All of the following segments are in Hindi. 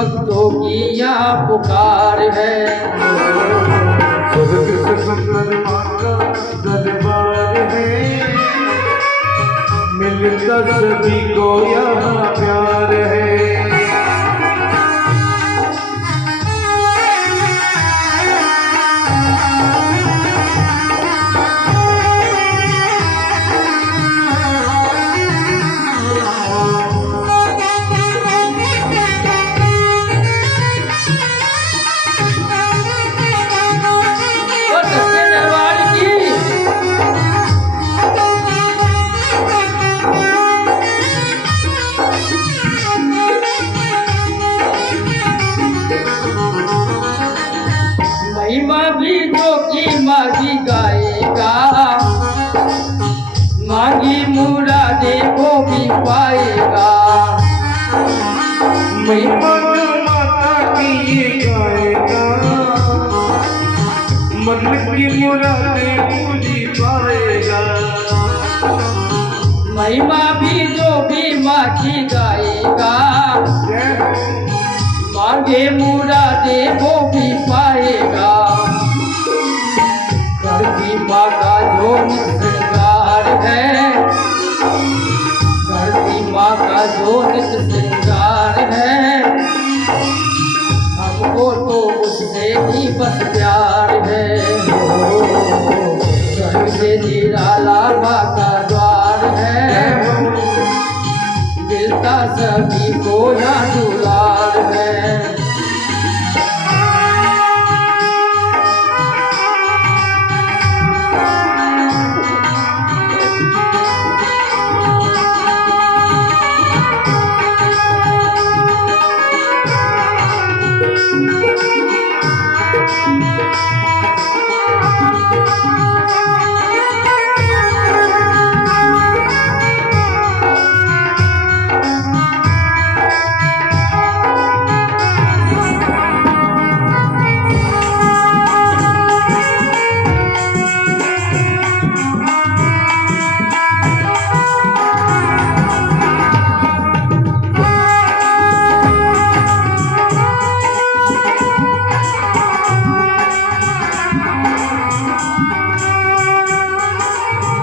भक्तों की यहाँ पुकार है। स्वर्ग से सुंदर माँ का दरबार है, मिलता सभी को यहाँ प्यार है। महिमा भी जो की मांगी गाएगा, मांगी मुरादे वो भी पाएगा। महिमा जो माता की ये गाएगा, मन की मुरादें पूरी पाएगा। महिमा भी जो भी मांगी गाएगा, मांगे मुरादे वो भी पाएगा। धरती माँ का जो नित्य श्रृंगार है, धरती माँ का जो नित्य श्रृंगार है, हमको तो उससे ही बस प्यार है। स्वर्ग से निराला माँ का द्वार है, मिलता सभी को यहाँ दुलार है।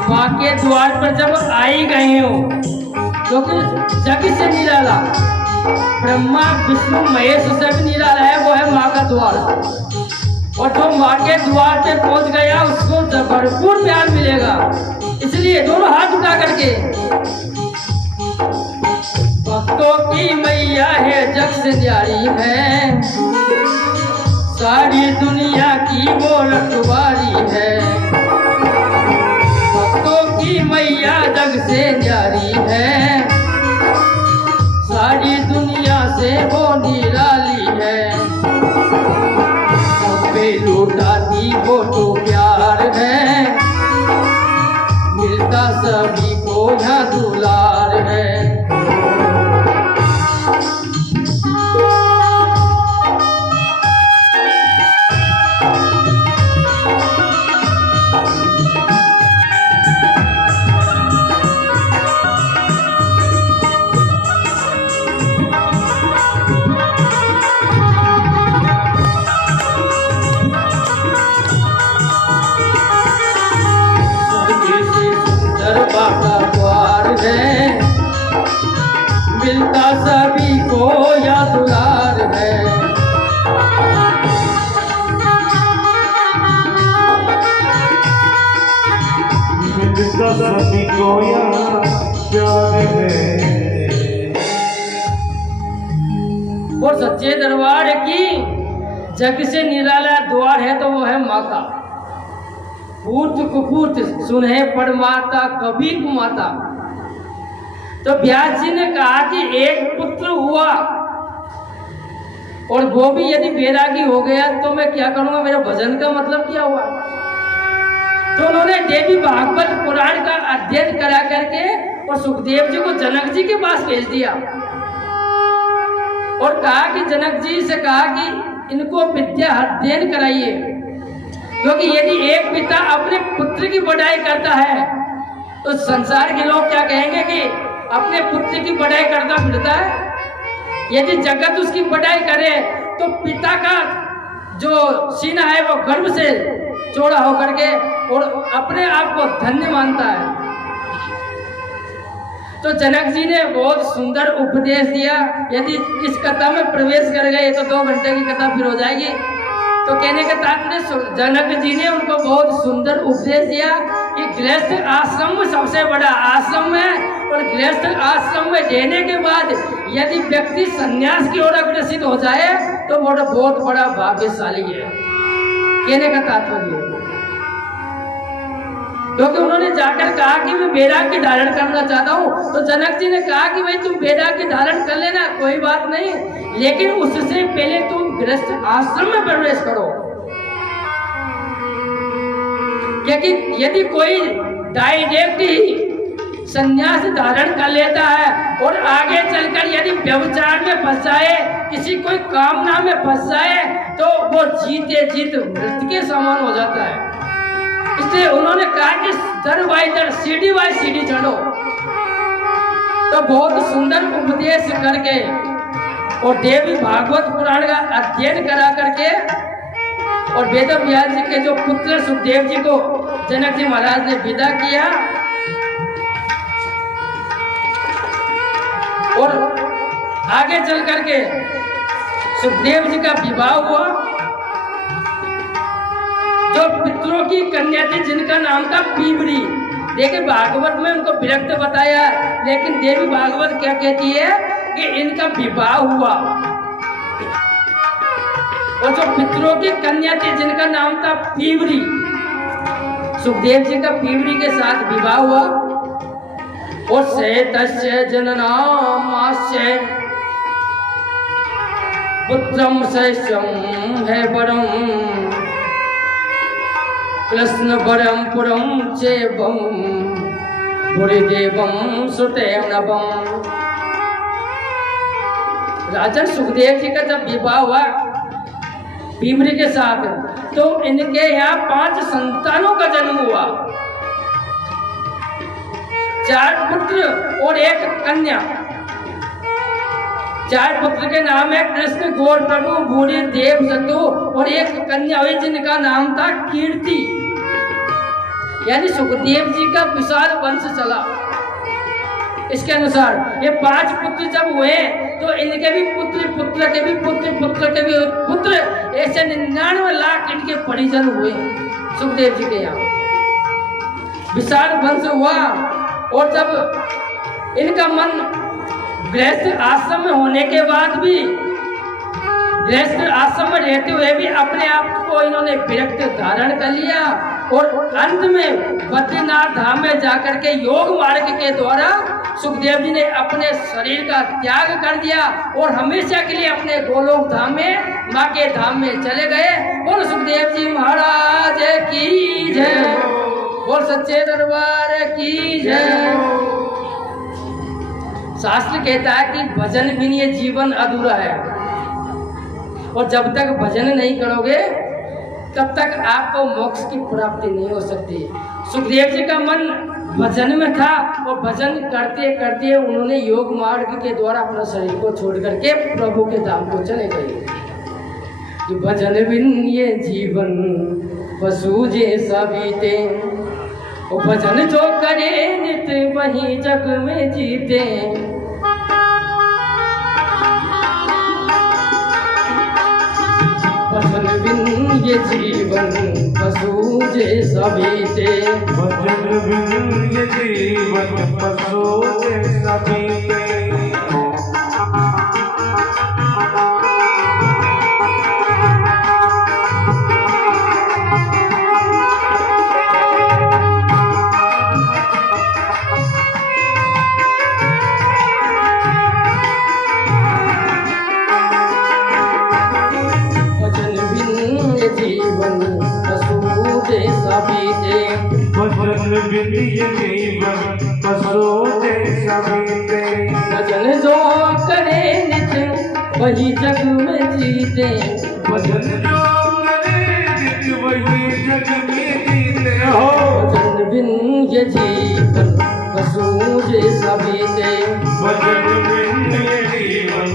माँ के द्वार पर जब आई गई हो, क्योंकि जग से निराला ब्रह्मा विष्णु महेश से भी निराला है, वो है माँ का द्वार। और जो माँ के द्वार पे पहुंच गया उसको भरपूर प्यार मिलेगा। इसलिए दोनों हाथ उठा करके, भक्तों की मैया है जग से न्यारी है, सारी दुनिया की वो रखवारी है। की मैया जग से न्यारी है, सारी दुनिया से वो निराली है। सब पे लुटाती वो तो प्यार है, मिलता सभी को यहाँ दुलार है। का द्वार है, मिलता सभी को या दुलार है। मिलता सभी को या प्यार है। और सच्चे दरबार की जग से निराला द्वार है तो वो है माँ का। पूत कुपूत सुने पड़माता कभी कुमाता। तो व्यास जी ने कहा कि एक पुत्र हुआ और वो भी यदि बैरागी हो गया तो मैं क्या करूंगा, मेरा भजन का मतलब क्या हुआ। तो उन्होंने देवी भागवत पुराण का अध्ययन करा करके और सुखदेव जी को जनक जी के पास भेज दिया और कहा कि जनक जी से कहा कि इनको विद्या अध्ययन कराइए, क्योंकि यदि एक पिता अपने पुत्र की बढ़ाई करता है तो संसार के लोग क्या कहेंगे कि अपने पुत्र की बढ़ाई करता फिरता है। यदि जगत उसकी बड़ाई करे तो पिता का जो सीना है वो गर्व से चौड़ा होकर के और अपने आप को धन्य मानता है। तो जनक जी ने बहुत सुंदर उपदेश दिया। यदि इस कथा में प्रवेश कर गए तो 2 घंटे की कथा फिर हो जाएगी। तो कहने के तात्पर्य जनक जी ने उनको बहुत सुंदर उपदेश दिया कि गृहस्थ आश्रम सबसे बड़ा आश्रम है और गृहस्थ आश्रम में रहने के बाद यदि व्यक्ति संन्यास की ओर अग्रसित हो जाए तो वो बहुत बड़ा भाग्यशाली है। कहने का तात्पर्य क्योंकि उन्होंने जाकर कहा कि मैं वैराग्य धारण करना चाहता हूँ। तो जनक जी ने कहा कि भाई तुम वैराग्य धारण कर लेना, कोई बात नहीं, लेकिन उससे पहले तुम गृहस्थ आश्रम में प्रवेश करो। क्योंकि यदि कोई डायरेक्ट ही संन्यास धारण कर लेता है और आगे चलकर यदि व्यभिचार में फंस जाए, किसी कोई कामना में फंस जाए, तो वो जीते जीत मृत्यु के समान हो जाता है। इसलिए उन्होंने कहा कि दर बाई दर, सीढ़ी बाई सीढ़ी चढ़ो। तो बहुत सुंदर उपदेश करके और देवी भागवत पुराण का अध्ययन करा करके और वेद व्यास जी के जो पुत्र सुखदेव जी को जनक जी महाराज ने विदा किया और आगे चल करके सुखदेव जी का विवाह हुआ। जो पितरों की कन्या थी जिनका नाम था पीवरी, देखिए भागवत में उनको विरक्त बताया, लेकिन देवी भागवत क्या कहती है कि इनका विवाह हुआ। और जो पितरों की कन्या थी जिनका नाम था पीवरी, सुखदेव जी का पीवरी के साथ विवाह हुआ। और सेतस्य जननामास्य पुत्रम शैष्यम है वरम कृष्ण वरम पुरम चेवम भूरिदेवम सुतेव नवम। राजा सुखदेव जी का जब विवाह हुआ पीवरी के साथ, तो इनके यहाँ 5 संतानों का जन्म हुआ, 4 पुत्र और 1 कन्या। 4 पुत्र के नाम है कृष्ण, गौर प्रभु, भूरी, देव, सतु, और 1 कन्या हुई जिनका नाम था कीर्ति। यानी सुखदेव जी का विशाल वंश चला। इसके अनुसार ये 5 पुत्र जब हुए तो इनके भी पुत्र, पुत्र के भी पुत्र, पुत्र के भी पुत्र, ऐसे 99 लाख इनके परिजन हुए सुखदेव जी के यहाँ। विशाल वंश हुआ। और जब इनका मन गृहस्थ आश्रम में होने के बाद भी, गृहस्थ आश्रम में रहते हुए भी अपने आप को इन्होंने विरक्त धारण कर लिया और अंत में बद्रीनाथ धाम में जाकर के योग मार्ग के द्वारा सुखदेव जी ने अपने शरीर का त्याग कर दिया और हमेशा के लिए अपने गोलोक धाम में, माँ के धाम में चले गए। और सुखदेव जी महाराज की जय, और सच्चे दरबार की जय। शास्त्र कहता है कि भजन बिन ये जीवन अधूरा है, और जब तक भजन नहीं करोगे तब तक आपको मोक्ष की प्राप्ति नहीं हो सकती। सुखदेव जी का मन भजन में था और भजन करते करते उन्होंने योग मार्ग के द्वारा अपना शरीर को छोड़ करके प्रभु के धाम को चले गए। कि भजन बिन ये जीवन पशु जैसा बीते, और भजन जो करे नित वही जग में जीते। भजन बिन ये जीवन पशु जैसा बीते, भजन बिन ये जीवन पशु जैसा बीते। भजन बिन ये जीवन पशु जैसा बीते। भजन जो करे नित वही जग में जीते। भजन जो करे नित वही जग में जीते। हो भजन बिन ये जीवन पशु जैसा बीते। भजन बिन ये जीवन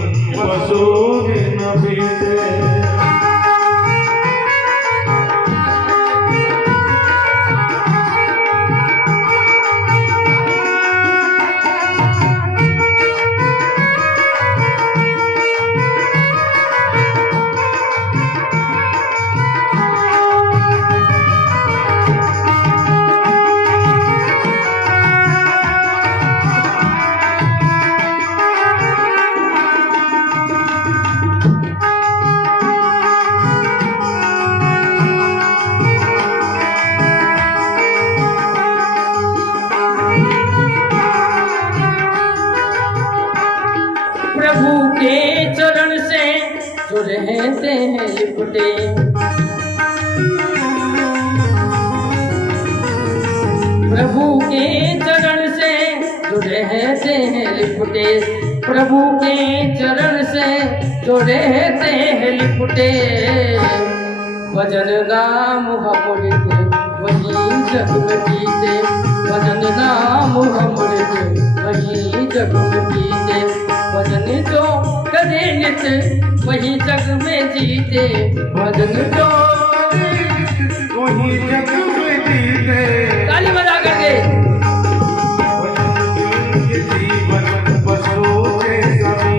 रहते हैं लिपटे। प्रभु के चरण से जो रहते हैं लिपटे, प्रभु के चरण से जो रहते हैं लिपटे। भजन नाम अमृत वही जग में पीते, भजन नाम अमृत वही जग में पीते। भजन जो करे नित वही जग में जीते, भजन जो वही जग में जीते। ताली बजा करके ये जीवन बसोगे सभी,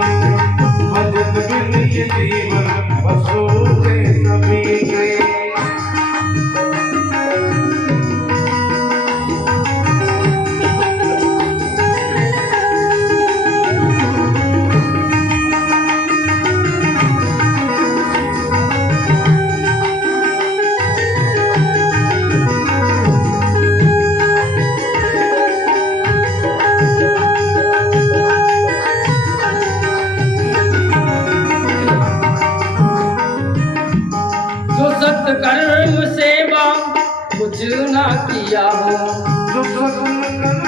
भजन बिन ये जीवन बसोगे सभी के। कर्म सेवा कुछ ना किया हो, जो सत्कर्म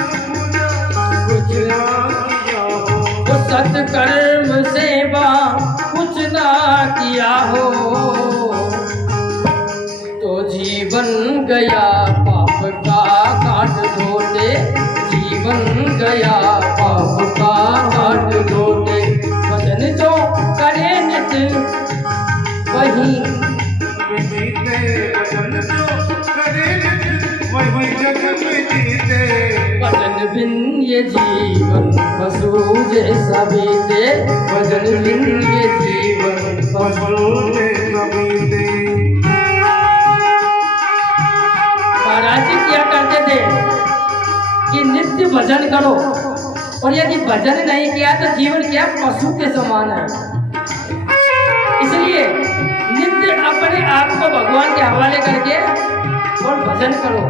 कुछ ना किया हो, तो सत्कर्म सेवा कुछ ना किया हो, तो जीवन गया पाप का काट धोते, जीवन गया पाप का काट धोते। भजन जो करे नित वही भजन जो करे वही जग में जीते। भजन बिन ये जीवन पशु जैसा बीते, भजन बिन ये जीवन पशु जैसा बीते। महाराज जी क्या करते थे कि नित्य भजन करो, और यदि भजन नहीं किया तो जीवन क्या पशु के समान है। इसलिए नित्य अपने आप को भगवान के हवाले करके और भजन करो।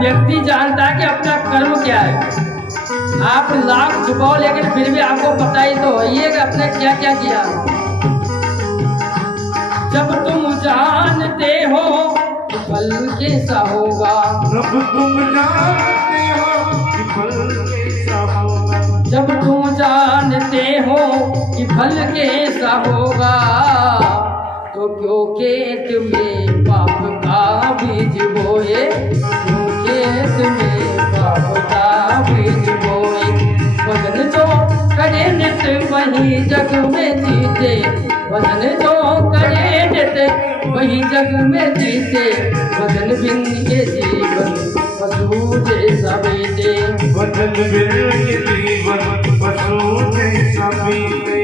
व्यक्ति जानता है कि अपना कर्म क्या है। आप लाख छुपाओ लेकिन फिर भी आपको पता ही तो है कि आपने क्या क्या किया। जब तुम जानते हो तो फल कैसा होगा, जब तुम जानते हो कि फल कैसा होगा, जब तुम जानते हो कि फल कैसा होगा, तो क्यों खेत में पाप का बीज बोए, खेत में पाप का बीज बोए। भजन जो करे नित वही जग में जीते, भजन जो करे नित वही जग में जीते। भजन बिन ये जीवन पशु जैसा बीते, भजन बिन ये जीवन पशु जैसा बीते।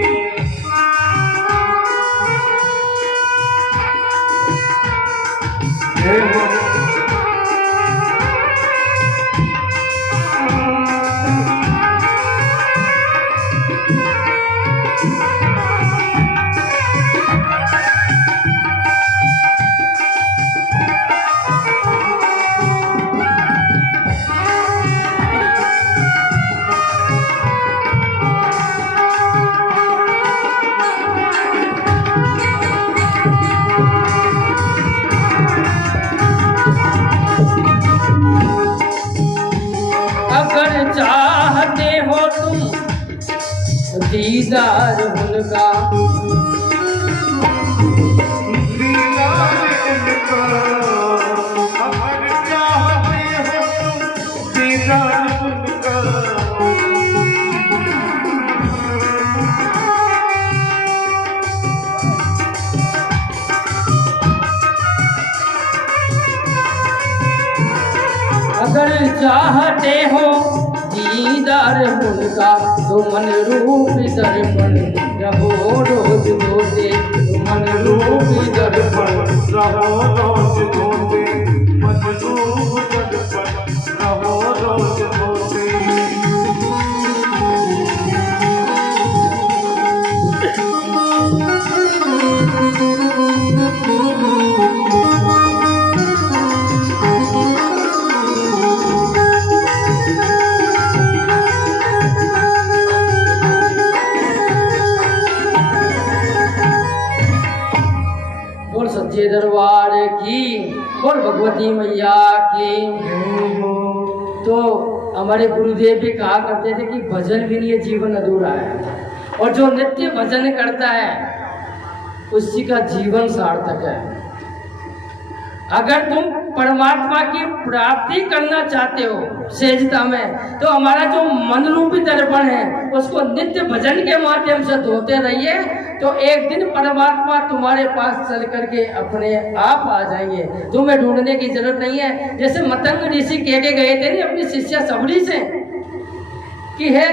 चाहते हो तुम दीदार उनका, दीदार उनका, अगर चाहते हो तुम दीदार उनका, अगर चाहते हो दीदार उनका तो मन रूप दर्पण रहो रोज धोते, तो मन रूप दर्पण रहो रोज धोते, मन रूप दर्पण रहो रोज धोते। बोल सच्चे दरबार की, बोल भगवती मैया की। तो हमारे गुरुदेव भी कहा करते थे कि भजन भी नहीं जीवन अधूरा है, और जो नित्य भजन करता है उसी का जीवन सार्थक है। अगर तुम परमात्मा की प्राप्ति करना चाहते हो सहजता में, तो हमारा जो मन रूपी दर्पण है उसको नित्य भजन के माध्यम से धोते रहिए, तो एक दिन परमात्मा तुम्हारे पास चल करके अपने आप आ जाएंगे। तुम्हें ढूंढने की जरूरत नहीं है। जैसे मतंग ऋषि कह के गए थे ना अपनी शिष्या सबरी से कि हे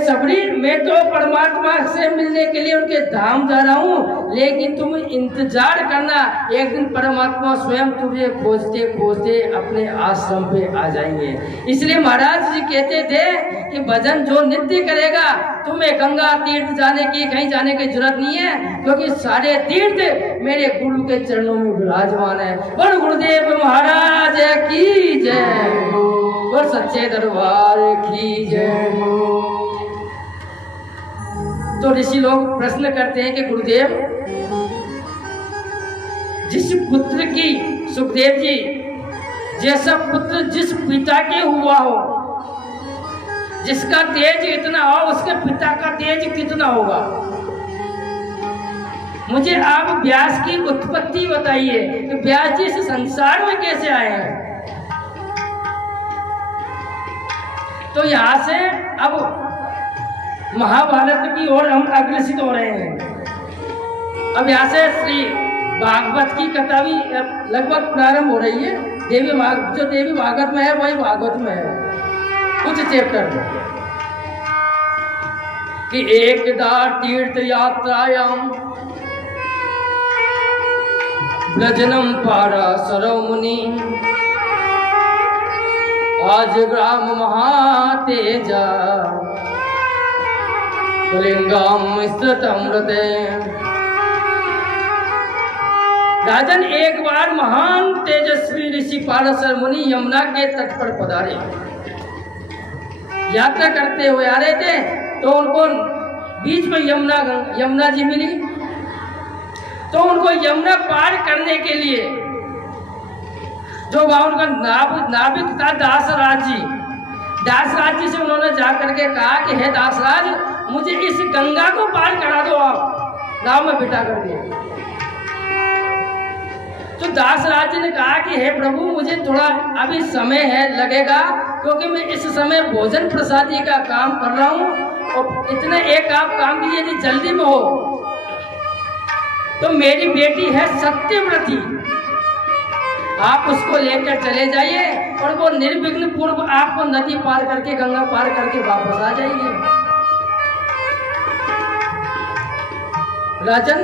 सबरी, मैं तो परमात्मा से मिलने के लिए उनके धाम जा रहा हूँ, लेकिन तुम इंतजार करना, एक दिन परमात्मा स्वयं तुझे खोजते खोजते अपने आश्रम पे आ जाएंगे। इसलिए महाराज जी कहते थे कि भजन जो नित्य करेगा, तुम्हें गंगा तीर्थ जाने की, कहीं जाने की जरूरत नहीं है, क्योंकि सारे तीर्थ मेरे गुरु के चरणों में विराजमान है। बोल गुरुदेव महाराज की जय, बोल सच्चे दरबार की जय। तो ऋषि लोग प्रश्न करते हैं कि गुरुदेव, जिस पुत्र की, सुखदेव जी जैसा पुत्र जिस पिता के हुआ हो, जिसका तेज इतना हो, उसके पिता का तेज कितना होगा। मुझे आप व्यास की उत्पत्ति बताइए कि व्यास जी इस संसार में कैसे आए हैं। तो यहां से अब महाभारत की ओर हम अग्रसित हो रहे हैं। अब यहाँ से श्री भागवत की कथा भी लगभग प्रारंभ हो रही है। जो देवी भागवत में है वही भागवत में है, कुछ चैप्टर कि एकदा तीर्थ यात्रायाम ब्रजनम पाराशरो मुनि आज ग्राम महातेजा कलिंगम स्थितमृते। राजन, एक बार महान तेजस्वी ऋषि पाराशर मुनि यमुना के तट पर पधारे। यात्रा करते हुए आ रहे थे, तो उनको बीच में यमुना जी मिली। तो उनको यमुना पार करने के लिए जो वहां उनका नाविक था दासराज जी से उन्होंने जाकर के कहा कि हे दासराज, मुझे इस गंगा को पार करा दो, आप नाव में बिठा कर दिया। तो दासराज जी ने कहा कि हे प्रभु, मुझे थोड़ा अभी समय है लगेगा, क्योंकि मैं इस समय भोजन प्रसादी का काम कर रहा हूँ, और इतने एक आप काम कीजिए, यदि जल्दी में हो तो मेरी बेटी है सत्यव्रती, आप उसको लेकर चले जाइए और वो निर्विघ्न पूर्व आपको नदी पार करके, गंगा पार करके वापस आ जाएगी। राजन,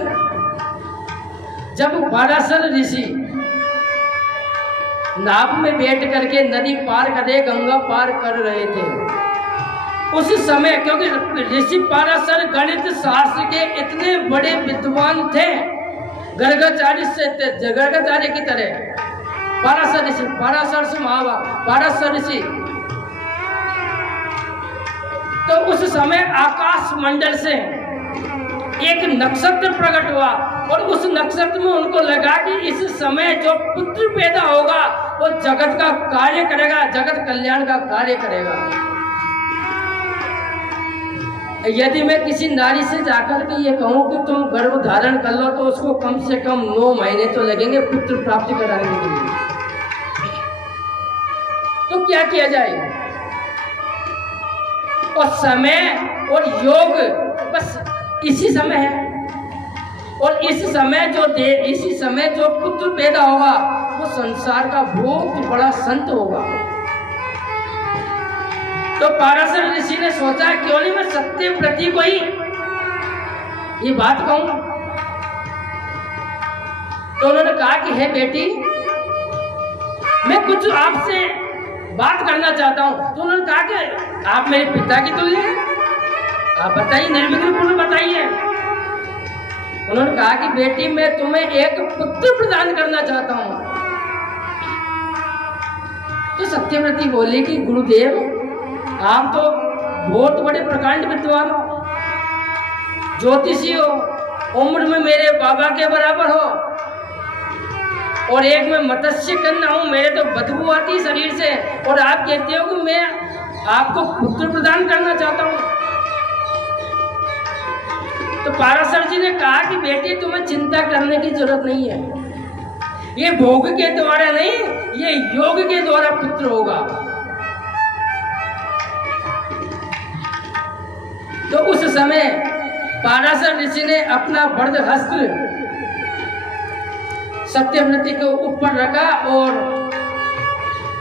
जब पाराशर ऋषि नाव में बैठ करके नदी पार करे, गंगा पार कर रहे थे, उस समय, क्योंकि ऋषि पाराशर गणित शास्त्र के इतने बड़े विद्वान थे, गर्गाचार्य की तरह पाराशर से पाराशर ऋषि। तो उस समय आकाश मंडल से एक नक्षत्र प्रकट हुआ, और उस नक्षत्र में उनको लगा कि इस समय जो पुत्र पैदा होगा वो जगत का कार्य करेगा, जगत कल्याण का कार्य करेगा। यदि मैं किसी नारी से जाकर के ये कहूं कि तुम गर्भ धारण कर लो, तो उसको कम से कम 9 महीने तो लगेंगे पुत्र प्राप्ति कराने के लिए। तो क्या किया जाए? और समय और योग बस इसी समय है, और इसी समय जो पुत्र पैदा होगा वो संसार का बहुत बड़ा संत होगा। तो पाराशर ऋषि ने सोचा क्यों नहीं मैं सत्यव्रती को ही ये बात कहूं। तो उन्होंने कहा कि हे बेटी, मैं कुछ आपसे बात करना चाहता हूं। तो उन्होंने कहा कि आप मेरे पिता की तुल्य हैं, आप बताइए, निर्विघ्न पूर्ण बताइए। उन्होंने कहा कि बेटी मैं तुम्हें एक पुत्र प्रदान करना चाहता हूं। तो सत्यव्रती बोली कि गुरुदेव आप तो बहुत बड़े प्रकांड विद्वान हो, ज्योतिषी हो, उम्र में मेरे बाबा के बराबर हो, और एक मैं मत्स्य कन्या हूं, मेरे तो बदबू आती है शरीर से, और आप कहते हो कि मैं आपको पुत्र प्रदान करना चाहता हूं। तो पाराशर जी ने कहा कि बेटी तुम्हें चिंता करने की जरूरत नहीं है, ये भोग के द्वारा नहीं, ये योग के द्वारा पुत्र होगा। तो उस समय पाराशर ऋषि ने अपना वरद हस्त सत्यव्रती के ऊपर रखा, और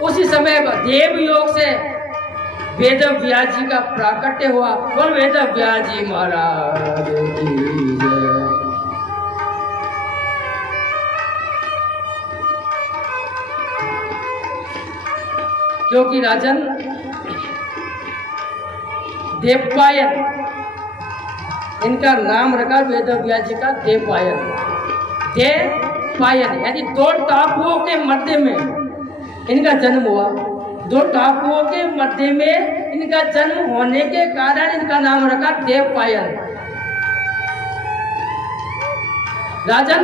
उसी समय देव योग से वेद व्यास जी का प्राकट्य हुआ। बोल वेद व्यास जी महाराज की जय। क्योंकि राजन देवपायन इनका नाम रखा वेद व्यास जी का, देवपायन। देवपायन यानी दो टापुओं के मध्य में इनका जन्म हुआ। दो टापुओं के मध्य में इनका जन्म होने के कारण इनका नाम रखा देवपायन। राजन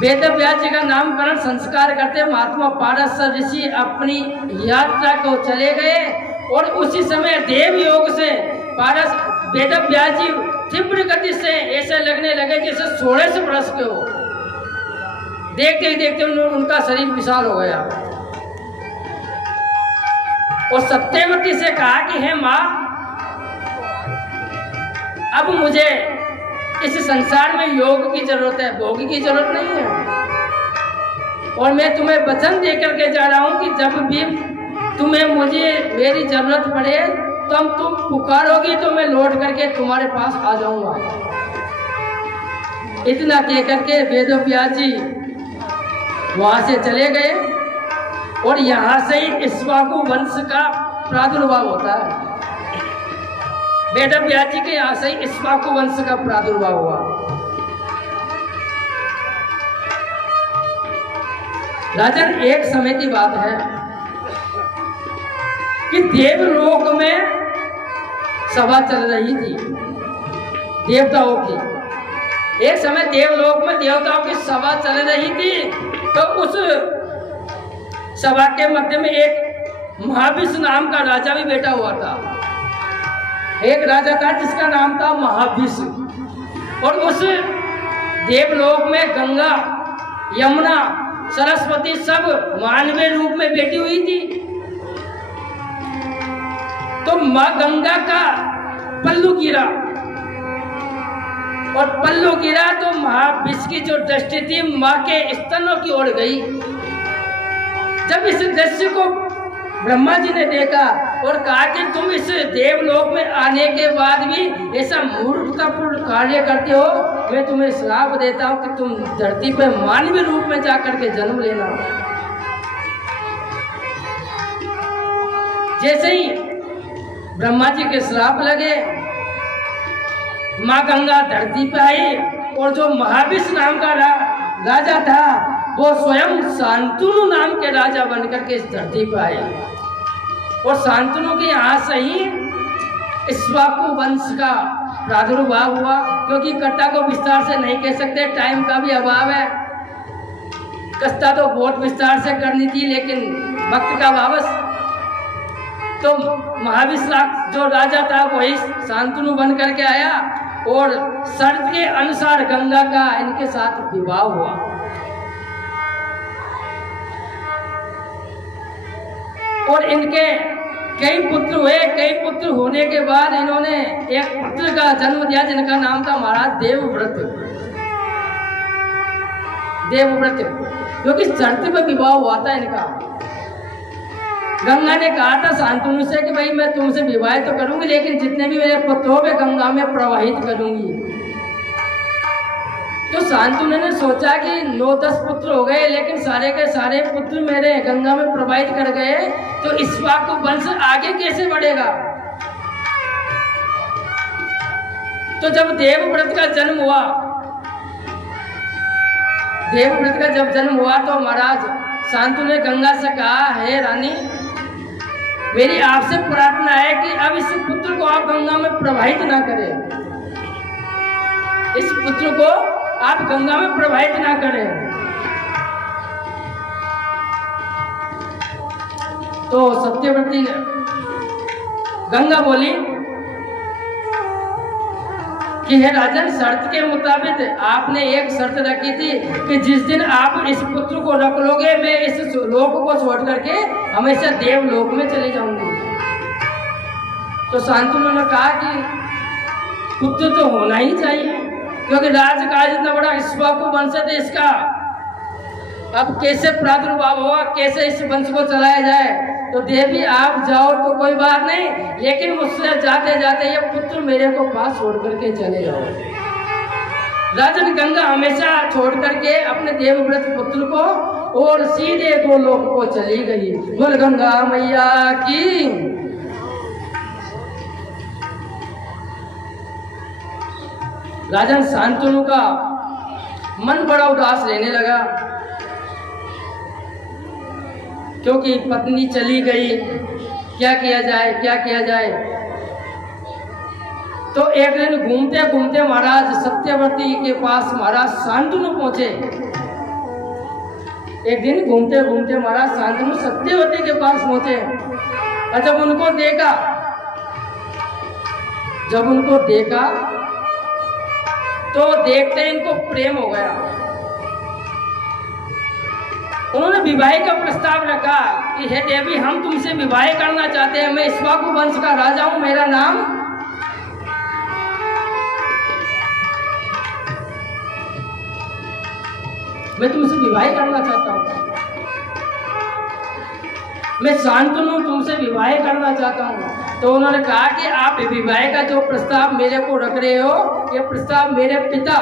वेद व्यास जी का नामकरण संस्कार करते महात्मा पाराशर ऋषि अपनी यात्रा को चले गए, और उसी समय देव योग से वेद व्यास जी तीव्र गति से ऐसे लगने लगे जैसे 16 वर्ष के हो। देखते ही देखते उनका शरीर विशाल हो गया, और सत्यवती से कहा कि हे माँ, अब मुझे इस संसार में योग की जरूरत है, भोग की जरूरत नहीं है। और मैं तुम्हें वचन देकर के जा रहा हूं कि जब भी तुम्हें मुझे मेरी जरूरत पड़े तो तुम पुकारोगी तो मैं लौट करके तुम्हारे पास आ जाऊंगा। इतना कह करके वेद व्यास जी वहां से चले गए, और यहाँ से ही इक्ष्वाकु वंश का प्रादुर्भाव होता है। वेद व्यास जी के यहाँ से ही इक्ष्वाकु वंश का प्रादुर्भाव हुआ। राजन एक समय की बात है कि देवलोक में सभा चल रही थी देवताओं की। एक समय देवलोक में देवताओं की सभा चल रही थी, तो उस सभा के मध्य में एक महाविष्णु नाम का राजा भी बैठा हुआ था। एक राजा था जिसका नाम था महाविष्णु, और उस देवलोक में गंगा, यमुना, सरस्वती सब मानवीय रूप में बैठी हुई थी। तो माँ गंगा का पल्लू गिरा, और पल्लू गिरा तो महाविष्णु की जो दृष्टि थी माँ के स्तनों की ओर गई। जब इस दृश्य को ब्रह्मा जी ने देखा और कहा कि तुम इस देवलोक में आने के बाद भी ऐसा मूर्खतापूर्ण कार्य करते हो, मैं तुम्हें श्राप देता हूं कि तुम धरती पर मानवीय रूप में जाकर के जन्म लेना। जैसे ही ब्रह्मा जी के श्राप लगे, माँ गंगा धरती पे आई, और जो महाविष्णु नाम का राजा था वो स्वयं शांतनु नाम के राजा बनकर के इस धरती पे आए। और शांतनु के यहाँ से ही इक्ष्वाकु वंश का प्रादुर्भाव हुआ। क्योंकि कथा को विस्तार से नहीं कह सकते, टाइम का भी अभाव है। कथा तो बहुत विस्तार से करनी थी, लेकिन वक्त का अभाव। तो महाविष्णु जो राजा था वही शांतनु बन करके आया, और शर्त के अनुसार गंगा का इनके साथ विवाह हुआ। और इनके कई पुत्र हुए। कई पुत्र होने के बाद इन्होंने एक पुत्र का जन्म दिया जिनका नाम था महाराज देवव्रत। देवव्रत क्योंकि शर्त पे विवाह हुआ था इनका। गंगा ने कहा था शांतनु से कि भाई मैं तुमसे विवाह तो करूंगी, लेकिन जितने भी मेरे पुत्र हो वे गंगा में प्रवाहित करूंगी। तो शांतनु ने सोचा कि 9-10 पुत्र हो गए, लेकिन सारे के सारे पुत्र मेरे गंगा में प्रवाहित कर गए, तो इक्ष्वाकु वंश आगे कैसे बढ़ेगा। तो जब देवव्रत का जन्म हुआ, देवव्रत का जब जन्म हुआ तो महाराज शांतनु ने गंगा से कहा, हे रानी, मेरी आपसे प्रार्थना है कि अब इस पुत्र को आप गंगा में प्रवाहित ना करें, इस पुत्र को आप गंगा में प्रवाहित ना करें। तो सत्यवती ने गंगा बोली कि हे राजन, शर्त के मुताबिक आपने एक शर्त रखी थी कि जिस दिन आप इस पुत्र को रख लोगे, मैं इस लोक को छोड़ करके हमेशा देवलोक में चले जाऊंगी। तो शांतनु ने कहा कि पुत्र तो होना ही चाहिए, क्योंकि राजकाज इतना बड़ा इक्ष्वाकु वंश है इसका, अब कैसे प्रादुर्भाव होगा, कैसे इस वंश को चलाया जाए। तो देवी आप जाओ तो कोई बात नहीं, लेकिन मुझसे जाते जाते ये पुत्र मेरे को पास छोड़ करके चले जाओ। राजन गंगा हमेशा छोड़ करके अपने देवव्रत पुत्र को और सीधे गोलोक को चली गई। बोल गंगा मैया की। राजन शांतनु का मन बड़ा उदास रहने लगा, क्योंकि पत्नी चली गई, क्या किया जाए, क्या किया जाए। तो एक दिन घूमते घूमते महाराज सत्यवती के पास महाराज शांतनु पहुंचे। एक दिन घूमते घूमते महाराज शांतनु सत्यवती के पास पहुंचे और जब उनको देखा तो देखते इनको प्रेम हो गया। उन्होंने विवाह का प्रस्ताव रखा कि हे देवी, हम तुमसे विवाह करना चाहते हैं, मैं इक्ष्वाकु वंश का राजा हूं, मेरा नाम मैं तुमसे विवाह करना चाहता हूं, मैं शांतनु तुमसे विवाह करना चाहता हूं। तो उन्होंने कहा कि आप विवाह का जो प्रस्ताव मेरे को रख रहे हो, ये प्रस्ताव मेरे पिता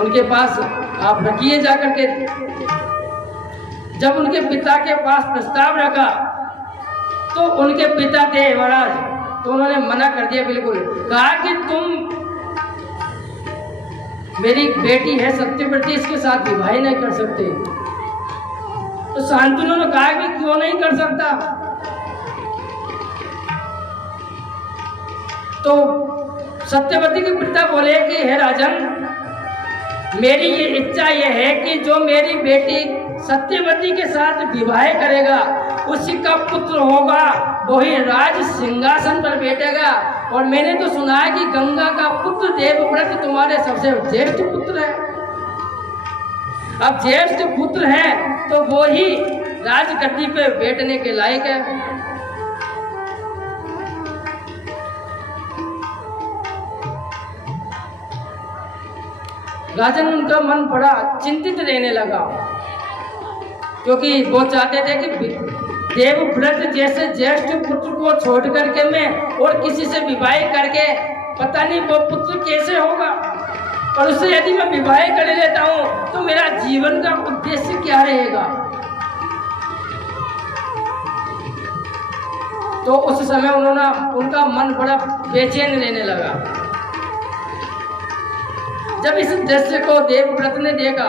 उनके पास आप रखिए जाकर के। जब उनके पिता के पास प्रस्ताव रखा तो उनके पिता थे महाराज, तो उन्होंने मना कर दिया, बिल्कुल कहा कि तुम मेरी बेटी है सत्यवती, इसके साथ विवाह नहीं कर सकते। तो शांतनु ने कहा कि क्यों नहीं कर सकता। तो सत्यवती के पिता बोले कि हे राजन, मेरी ये इच्छा ये है कि जो मेरी बेटी सत्यवती के साथ विवाह करेगा उसी का पुत्र होगा, वही राज सिंहासन पर बैठेगा। और मैंने तो सुना है कि गंगा का पुत्र देवव्रत तुम्हारे सबसे ज्येष्ठ पुत्र है। अब ज्येष्ठ पुत्र है तो वो ही राजगद्दी पे बैठने के लायक है। राजन उनका मन बड़ा चिंतित रहने लगा, क्योंकि वो चाहते थे कि देवव्रत जैसे ज्येष्ठ पुत्र को छोड़ करके मैं और किसी से विवाह करके पता नहीं वो पुत्र कैसे होगा, और उससे यदि मैं विवाह कर लेता हूँ तो मेरा जीवन का उद्देश्य क्या रहेगा। तो उस समय उनका मन बड़ा बेचैन रहने लगा। जब इस दृश्य को देवव्रत ने देखा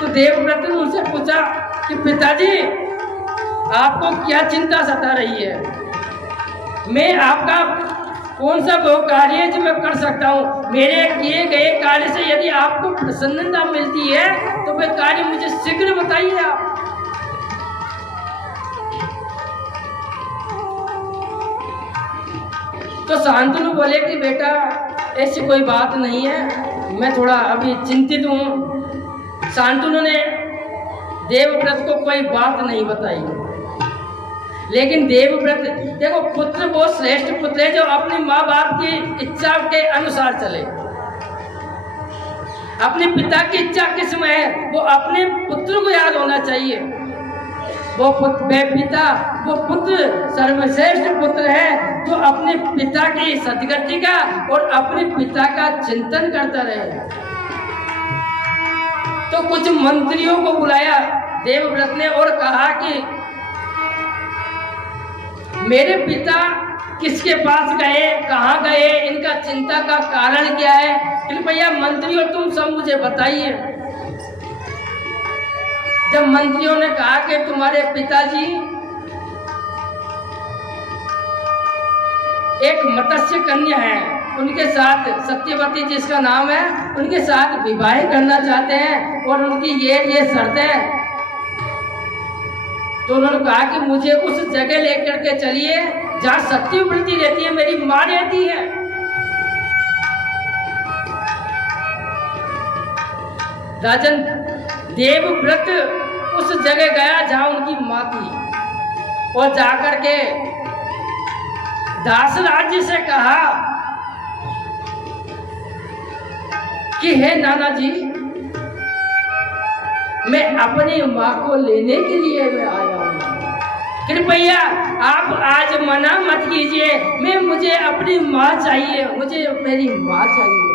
तो देवव्रत ने उनसे पूछा कि पिताजी, आपको क्या चिंता सता रही है? मैं आपका कौन सा वो कार्य है जो मैं कर सकता हूँ? मेरे किए गए कार्य से यदि आपको प्रसन्नता मिलती है तो वह कार्य मुझे शीघ्र बताइए आप। तो शांतनु बोले कि बेटा, ऐसी कोई बात नहीं है, मैं थोड़ा अभी चिंतित हूँ। शांतनु ने देवव्रत को कोई बात नहीं बताई, लेकिन देवव्रत देखो, पुत्र वो श्रेष्ठ पुत्र है जो अपने माँ बाप की इच्छा के अनुसार चले। अपने पिता की इच्छा किसमें है? वो अपने पुत्र को याद होना चाहिए। वो पिता, वो पुत्र सर्वश्रेष्ठ पुत्र है जो अपने पिता की सदगति का और अपने पिता का चिंतन करता रहे। तो कुछ मंत्रियों को बुलाया देवव्रत ने और कहा कि मेरे पिता किसके पास गए, कहाँ गए, इनका चिंता का कारण क्या है, कृपया मंत्रियों तुम सब मुझे बताइए। जब मंत्रियों ने कहा कि तुम्हारे पिताजी एक मत्स्य कन्या है, उनके साथ सत्यवती जिसका नाम है, उनके साथ विवाह करना चाहते हैं और उनकी ये शर्त है, तो उन्होंने कहा कि मुझे उस जगह लेकर के चलिए जहाँ सत्यवती रहती है, मेरी माँ रहती है। राजन देवव्रत उस जगह गया जहाँ उनकी माँ थी और जाकर के दासराज जी से कहा कि हे नाना जी, मैं अपनी माँ को लेने के लिए मैं आया हूँ, कृपया आप आज मना मत कीजिए, मुझे अपनी माँ चाहिए, मुझे मेरी माँ चाहिए।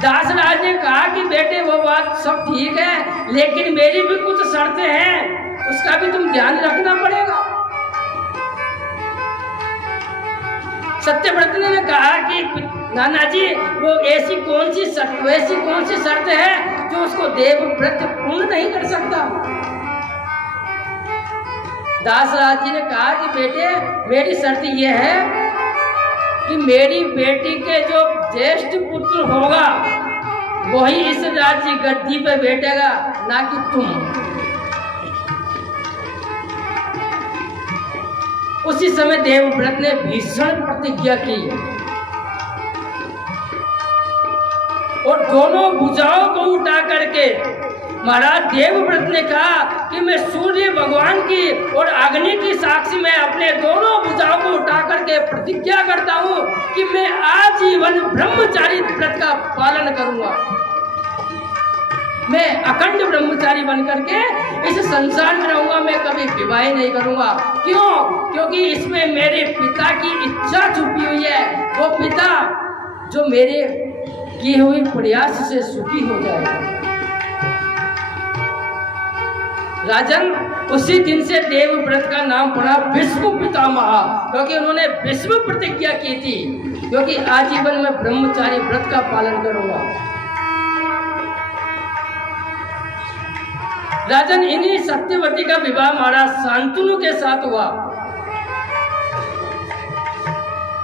दासराज ने कहा कि बेटे वो बात सब ठीक है, लेकिन मेरी भी कुछ शर्तें हैं, उसका भी तुम ध्यान रखना पड़ेगा। सत्यव्रत ने कहा कि नाना जी, वो ऐसी कौन सी शर्त है जो उसको देवव्रत पूर्ण नहीं कर सकता। दासराज जी ने कहा कि बेटे, मेरी शर्त यह है कि मेरी बेटी के जो ज्येष्ठ पुत्र होगा वही इस राज्य गद्दी पे बैठेगा, ना कि तुम। उसी समय देवव्रत ने भीषण प्रतिज्ञा की और दोनों भुजाओं को उठा करके महाराज देवव्रत ने कहा कि मैं सूर्य भगवान की और अग्नि की साक्षी में अपने दोनों भुजाओं को उठा करके प्रतिज्ञा करता हूँ कि मैं आजीवन ब्रह्मचारी व्रत का पालन करूंगा। मैं अखंड ब्रह्मचारी बन करके इस संसार में रहूंगा, मैं कभी विवाह नहीं करूंगा। क्यों? क्योंकि इसमें मेरे पिता की इच्छा छुपी हुई है, वो पिता जो मेरे किए हुए प्रयास से सुखी हो जाएगा। राजन, उसी दिन से देवव्रत का नाम पड़ा भीष्म पितामह, क्योंकि उन्होंने भीष्म प्रतिज्ञा की थी, क्योंकि आजीवन में ब्रह्मचारी व्रत का पालन करूंगा। राजन, इन्हीं सत्यवती का विवाह महाराज शांतनु के साथ हुआ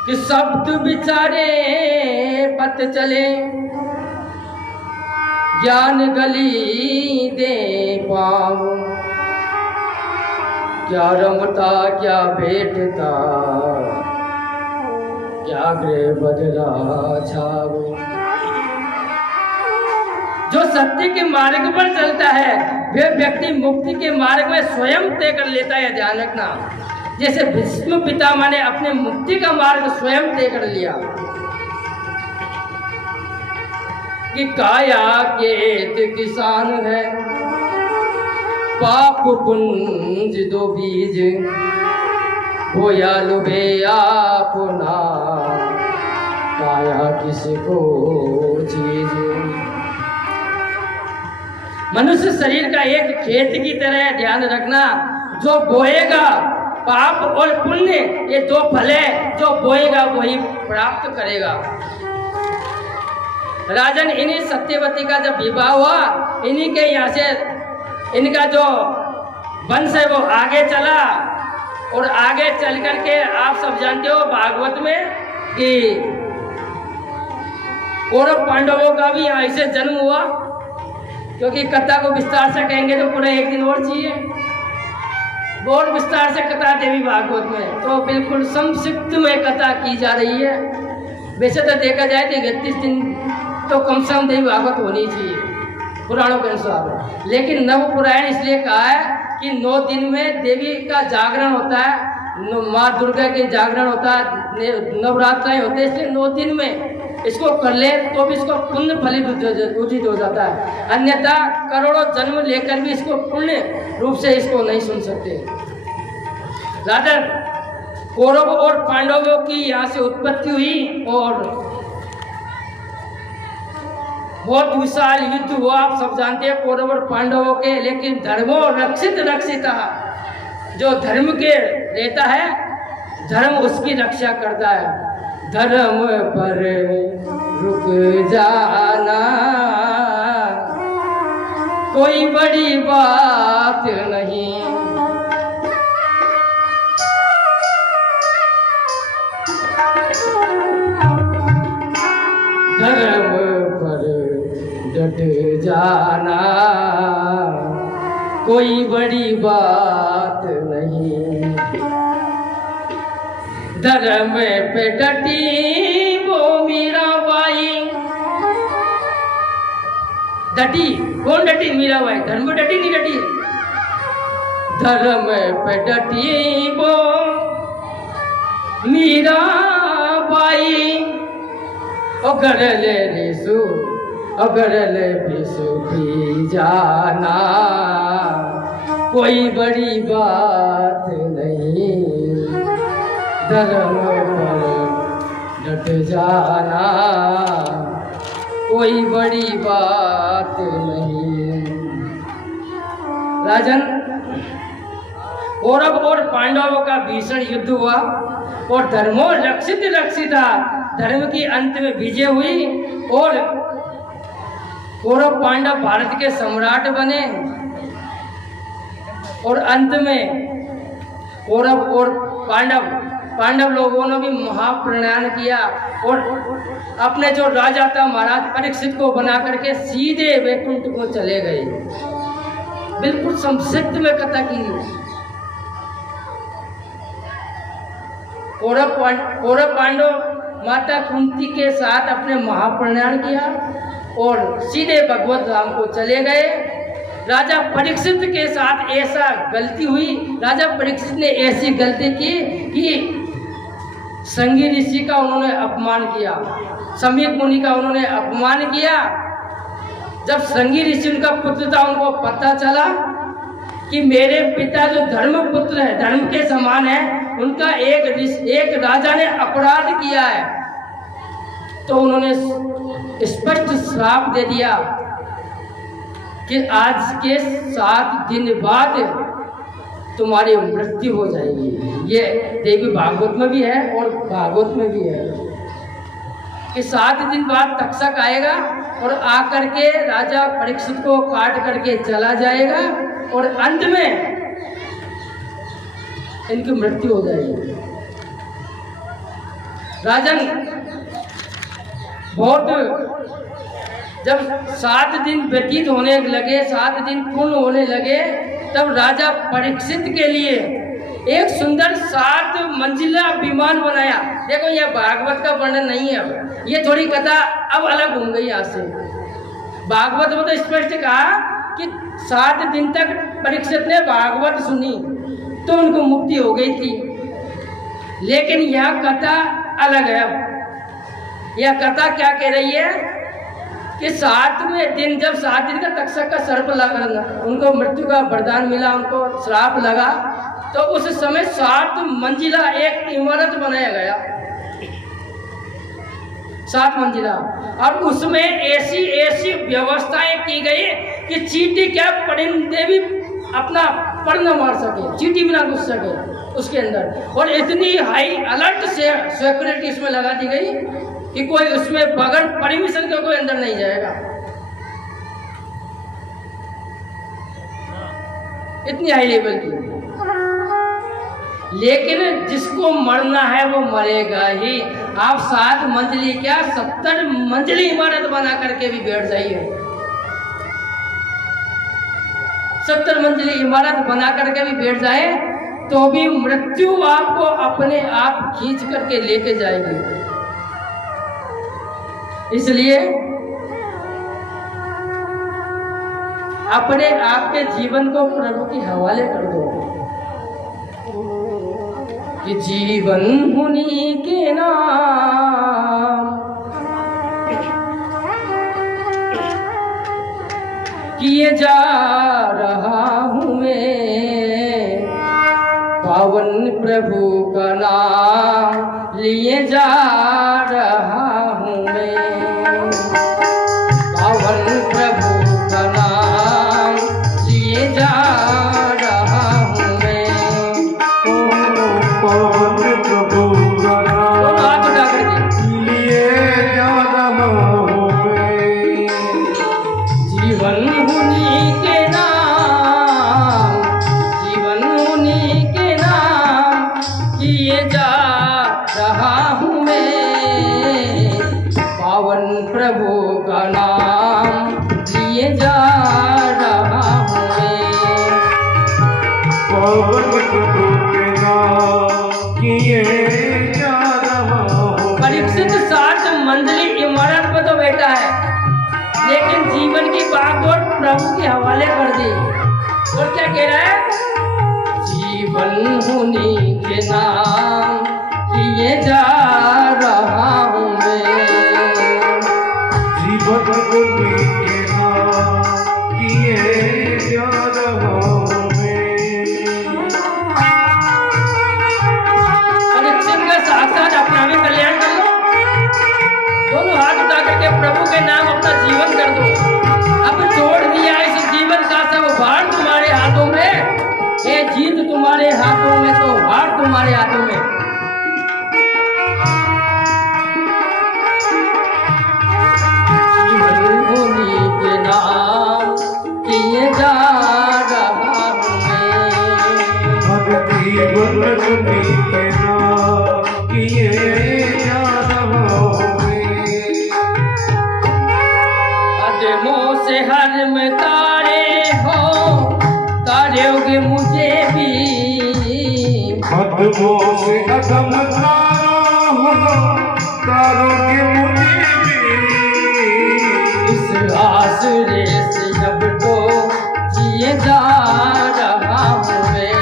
कि शब्द विचारे पत चले, ज्ञान गली दे पाऊं, क्या रमता क्या भेटता, क्या गृह बदला छाओ। जो सत्य के मार्ग पर चलता है वह व्यक्ति मुक्ति के मार्ग में स्वयं तय कर लेता है, ध्यान रखना। जैसे भीष्म पितामह ने अपने मुक्ति का मार्ग स्वयं तय कर लिया कि काया केत किसान है, पाप पुंज दो बीज, बोया लुभे अपना, काया किसको चीज। मनुष्य शरीर का एक खेत की तरह है, ध्यान रखना। जो बोएगा पाप और पुण्य, ये दो फल है, जो बोएगा वही प्राप्त करेगा। राजन, इन्हीं सत्यवती का जब विवाह हुआ, इन्हीं के यहाँ से इनका जो वंश है वो आगे चला, और आगे चल करके आप सब जानते हो भागवत में कि कौरव पांडवों का भी यहाँ से जन्म हुआ, क्योंकि कथा को विस्तार से कहेंगे तो पूरा एक दिन और चाहिए। बहुत विस्तार से कथा देवी भागवत में, तो बिल्कुल संक्षिप्त में कथा की जा रही है। वैसे तो देखा जाए तो 31 दिन तो कम से कम देवी भागवत होनी चाहिए पुराणों के अनुसार, लेकिन नव पुराण इसलिए कहा है कि 9 दिन में देवी का जागरण होता है, माँ दुर्गा के जागरण होता है, नवरात्राएं होते हैं, इसलिए 9 दिन में इसको कर ले तो भी इसको पुण्य फलित उचित हो जाता है, अन्यथा करोड़ों जन्म लेकर भी इसको पुण्य रूप से इसको नहीं सुन सकते। राजा कौरव और पांडवों की यहाँ से उत्पत्ति हुई और बहुत विशाल युद्ध हुआ। आप सब जानते हैं कौरव और पांडवों के, लेकिन धर्मो रक्षित रक्षिता, जो धर्म के रहता है धर्म उसकी रक्षा करता है। धर्म पर रुक जाना कोई बड़ी बात नहीं, धर्म पर डट जाना कोई बड़ी बात नहीं। धर्म पे डटी वो मीराबाई, डटी कौन डटी? मीराबाई। धर्म पे डटी नहीं डटी, धर्म पे डटी वो मीराबाई। अगर ले रिसु अगर ले विसु भी जाना कोई बड़ी बात नहीं, धर्म पर डट जाना कोई बड़ी बात नहीं। राजन, कौरव और पांडवों का भीषण युद्ध हुआ और धर्मो रक्षित रक्षिता, धर्म की अंत में विजय हुई और कौरव पांडव भारत के सम्राट बने और अंत में कौरव और पांडव लोगों ने भी महाप्रयाण किया और अपने जो राजा था महाराज परीक्षित को बना करके सीधे वैकुंठ को चले गए। बिल्कुल संक्षिप्त में कथा की। कौरव पांडव माता कुंती के साथ अपने महाप्रयाण किया और सीधे भगवत धाम को चले गए। राजा परीक्षित के साथ ऐसा गलती हुई, राजा परीक्षित ने ऐसी गलती की कि संगी ऋषि का उन्होंने अपमान किया, सम्यक मुनि का उन्होंने अपमान किया। जब संगी ऋषि उनका पुत्र था, उनको पता चला कि मेरे पिता जो धर्म पुत्र है, धर्म के समान है, उनका एक राजा ने अपराध किया है, तो उन्होंने स्पष्ट श्राप दे दिया कि आज के 7 दिन बाद तुम्हारी मृत्यु हो जाएगी। ये देवी भागवत में भी है और भागवत में भी है कि 7 दिन बाद तक्षक आएगा और आकर के राजा परीक्षित को काट करके चला जाएगा और अंत में इनकी मृत्यु हो जाएगी। राजन, बहुत जब 7 दिन व्यतीत होने लगे, 7 दिन पूर्ण होने लगे, तब राजा परीक्षित के लिए एक सुंदर 7 मंजिला विमान बनाया। देखो यह भागवत का वर्णन नहीं है, अब ये थोड़ी कथा अब अलग हो गई। यहाँ से भागवत में तो स्पष्ट कहा कि 7 दिन तक परीक्षित ने भागवत सुनी तो उनको मुक्ति हो गई थी, लेकिन यह कथा अलग है। अब यह कथा क्या कह रही है कि 7वें दिन जब 7 दिन का तक्षक का सर्प लगा, उनको मृत्यु का वरदान मिला, उनको श्राप लगा, तो उस समय 7 मंजिला एक इमारत बनाया गया, 7 मंजिला, और उसमें ऐसी व्यवस्थाएं की गई कि चींटी क्या परिंदे भी अपना पर न मार सके, चींटी भी ना घुस सके उसके अंदर। और इतनी हाई अलर्ट से सिक्योरिटी इसमें लगा दी गई कि कोई उसमें बगैर परमिशन के कोई अंदर नहीं जाएगा। इतनी हाई लेवल की। लेकिन जिसको मरना है वो मरेगा ही। आप 7 मंजिली क्या 70 मंजिली इमारत बना करके भी बैठ जाइए, 70 मंजिली इमारत बना करके भी बैठ जाए तो भी मृत्यु आपको अपने आप खींच करके लेके जाएगी। इसलिए अपने आप के जीवन को प्रभु के हवाले कर दो कि जीवन उन्हीं के नाम किए जा रहा हूँ मैं, पावन प्रभु का नाम लिए जा रहा हूँ मैं, पावन प्रभु का नाम लिए जा रहा हूँ मैं। पावन प्रभु का नाम हाथ उठा करके लिए जा रहा हूँ मैं। जीवन उन्हीं के नाम, जीवन उन्हीं के नाम किए जा रहा हूँ मैं, पावन प्रभु का नाम लिए जा रहा हूँ मैं। पावन प्रभु के नाम किए जा रहा हूँ। परीक्षित 60 मंजिली इमारत पर तो बैठा है, लेकिन जीवन की बागडोर प्रभु के हवाले कर दी। और क्या कह रहा है? जीवन उन्हीं के नाम किए जा रहा हूँ मैं, जीवन उन्हीं के नाम किए जा रहा हूँ मैं। परीक्षित का साक्षात अपना भी कल्याण कर लो, दोनों हाथ उठा करके प्रभु के नाम अपना जीवन कर दो। अब छोड़ दिया इस जीवन का सब भार तुम्हारे हाथों में, ये जीत तुम्हारे हाथों में तो हार तुम्हारे हाथों में। जीवन उन्हीं के नाम किए जा रहा हूँ मैं, अब जीवन उन्हीं के नाम किए जा रहा हूँ मैं। कदमों से हरम तारे हो, तारोगे मुझे भी, कदमों से कदम तारो हो, तारोगे मुझे भी। इस आसरे से अब तो जिए जा रहा हूँ मैं।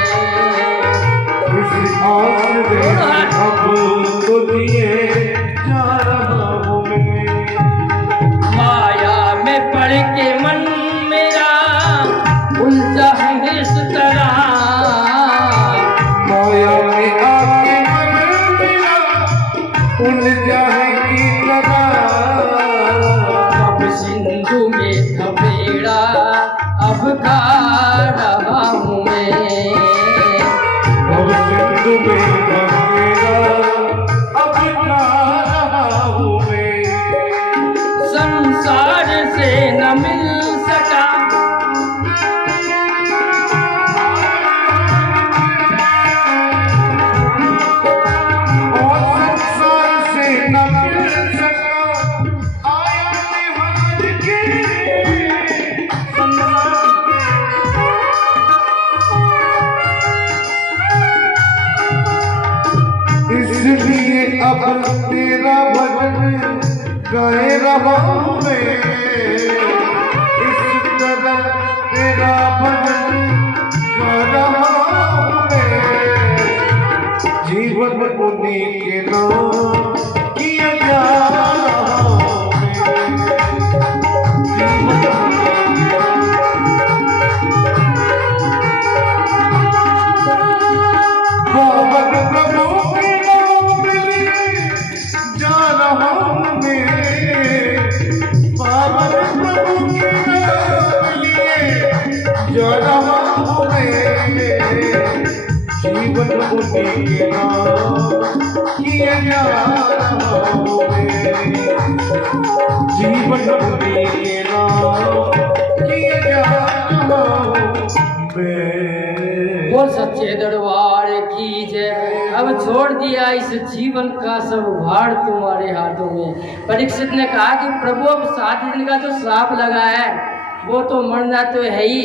इस आसरे अब तो जिए जा रहा हूँ मैं। माया में पड़ के मन मेरा उलझा है इस तरह, माया में आके मन मेरा उलझा है की तरह। अब सिंधु में थपेड़ा अब खा रहा हूँ मैं, अब सिंधु में बसेरा अब खा रहा हूँ मैं। संसार से न मिल सका, और संसार से न मिल सका, आया निहार के संसार। इसलिए अब तेरा भजन गाए रहा हूँ मैं। इस तरह तेरा भजन गा रहा हूँ मैं। जीवन उन्हीं के नाम किया जा रहा हूँ मैं। पावन प्रभु के नाम लिए जा रहा हूँ मैं। पावन प्रभु के नाम लिए जा रहा हूँ मैं। जीवन उन्हीं के नाम किए जा रहा हूँ मैं। जीवन उन्हीं के नाम किए जा रहा हूँ मैं। बोल सच्चे दरबार की जय। अब छोड़ दिया इस जीवन का सब भार तुम्हारे हाथों में। परीक्षित ने कहा कि प्रभु अब 7 दिन का जो श्राप लगा है वो तो मरना तो है ही,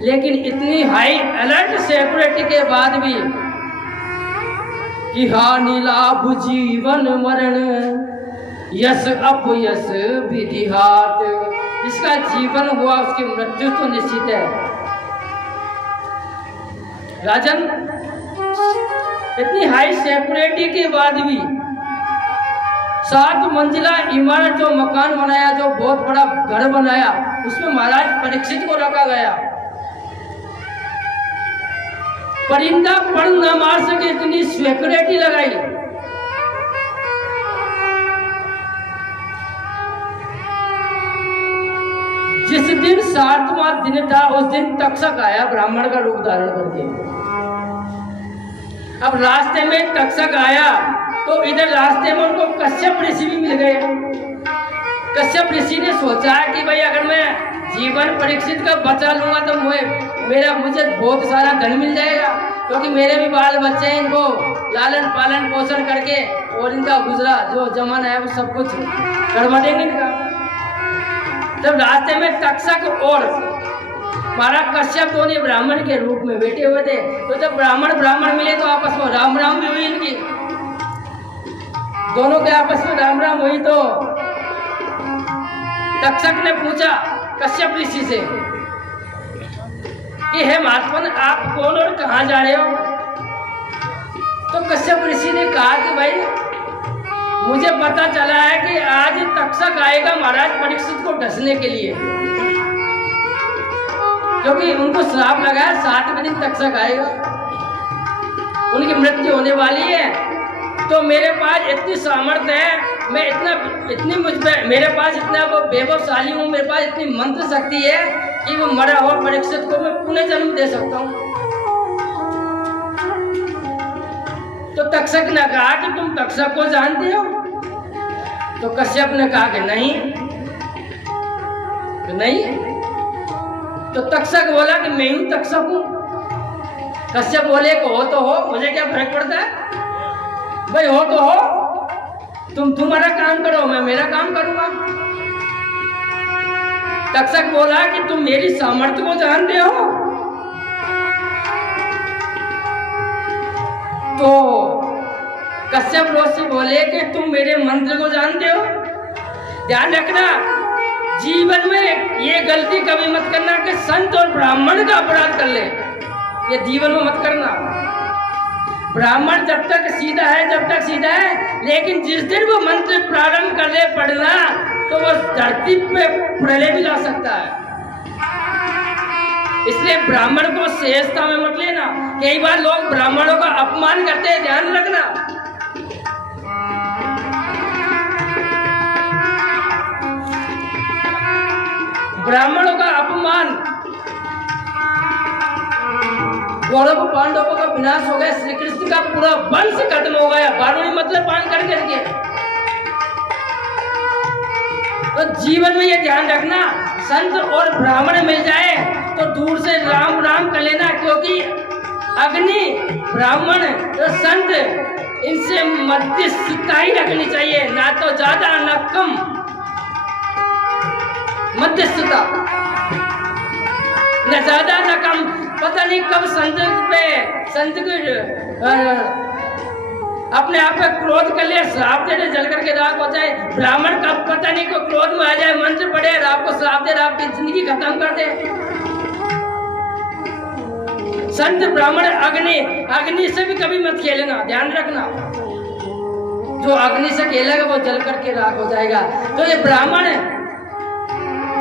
लेकिन इतनी हाई अलर्ट सिक्योरिटी के बाद भी कि हानि लाभ जीवन मरण यश अपयश विधि हाथ, जिसका जीवन हुआ उसकी मृत्यु तो निश्चित है। राजन, इतनी हाई सिक्योरिटी के बाद भी 7 मंजिला इमारत जो मकान बनाया, जो बहुत बड़ा घर बनाया, उसमें महाराज परीक्षित को रखा गया। परिंदा पर न मार सके इतनी सिक्योरिटी लगाई। जिस दिन 7वां दिन था उस दिन तक्षक आया ब्राह्मण का रूप धारण करके। अब रास्ते में तक्षक आया तो इधर रास्ते में उनको कश्यप ऋषि भी मिल गए। कश्यप ऋषि ने सोचा कि भाई अगर मैं जीवन परीक्षित का बचा लूंगा तो मुझे बहुत सारा धन मिल जाएगा, क्योंकि मेरे भी बाल बच्चे हैं, इनको लालन पालन पोषण करके और इनका गुजरा जो जमाना है वो सब कुछ करवा देंगे इनका। तब रास्ते में तक्षक और महाराज कश्यप दोनों ब्राह्मण के रूप में बैठे हुए थे। तो जब ब्राह्मण मिले तो आपस में राम राम भी हुई इनकी, दोनों के आपस में राम राम हुई। तो तक्षक ने पूछा कश्यप ऋषि से कि हे महात्मन, आप कौन और कहाँ जा रहे हो? तो कश्यप ऋषि ने कहा कि भाई मुझे पता चला है कि आज तक्षक आएगा महाराज परीक्षित को ढसने के लिए, क्योंकि उनको श्राप लगा है 7वें दिन तक्षक आएगा, उनकी मृत्यु होने वाली है। तो मेरे पास इतनी सामर्थ्य है, मैं मेरे पास इतना वो वैभवशाली हूँ, मेरे पास इतनी मंत्र शक्ति है कि वो मरा हुआ परीक्षित को मैं पुनः जन्म दे सकता हूँ। तो तक्षक ने कहा कि तुम तक्षक को जानते हो? तो कश्यप ने कहा कि नहीं। तो तक्षक बोला कि मैं हूं तक्षक हूं। कश्यप बोले कि हो तो हो, मुझे क्या फर्क पड़ता है भाई, हो तो हो, तुम तुम्हारा काम करो, मैं मेरा काम करूंगा। तक्षक बोला कि तुम मेरी सामर्थ्य को जानते हो? तो कश्यप ऋषि बोले कि तुम मेरे मंत्र को जानते हो? ध्यान रखना, जीवन में ये गलती कभी मत करना कि संत और ब्राह्मण का अपराध कर ले, ये जीवन में मत करना। ब्राह्मण जब तक सीधा है, लेकिन जिस दिन वो मंत्र प्रारंभ कर ले पढ़ना तो वो धरती पे प्रलय भी ला सकता है। इसलिए ब्राह्मण को श्रेष्ठता में मत लेना। कई बार लोग ब्राह्मणों का अपमान करते हैं, ध्यान रखना। ब्राह्मणों का अपमान, कौरव पांडवों का विनाश हो गया, श्री कृष्ण का पूरा वंश खत्म हो गया, बारूणी मतलब पान कर करके। तो जीवन में ये ध्यान रखना, संत और ब्राह्मण मिल जाए तो दूर से राम राम कर लेना, क्योंकि अग्नि ब्राह्मण तो संत इनसे मध्यस्थता ही रखनी चाहिए, ना तो ज्यादा ना कम, मध्यस्थता, न ज्यादा न कम। पता नहीं कब संत अपने आप पे क्रोध कर ले, श्राप दे दे, जल करके राख हो जाए। ब्राह्मण कब पता नहीं को क्रोध में आ जाए, मंत्र पढ़े, आपको श्राप दे, आपकी जिंदगी खत्म कर दे। संत ब्राह्मण अग्नि से भी कभी मत खेलना, ध्यान रखना। जो अग्नि से खेलेगा वो जल करके राख हो जाएगा। तो ये ब्राह्मण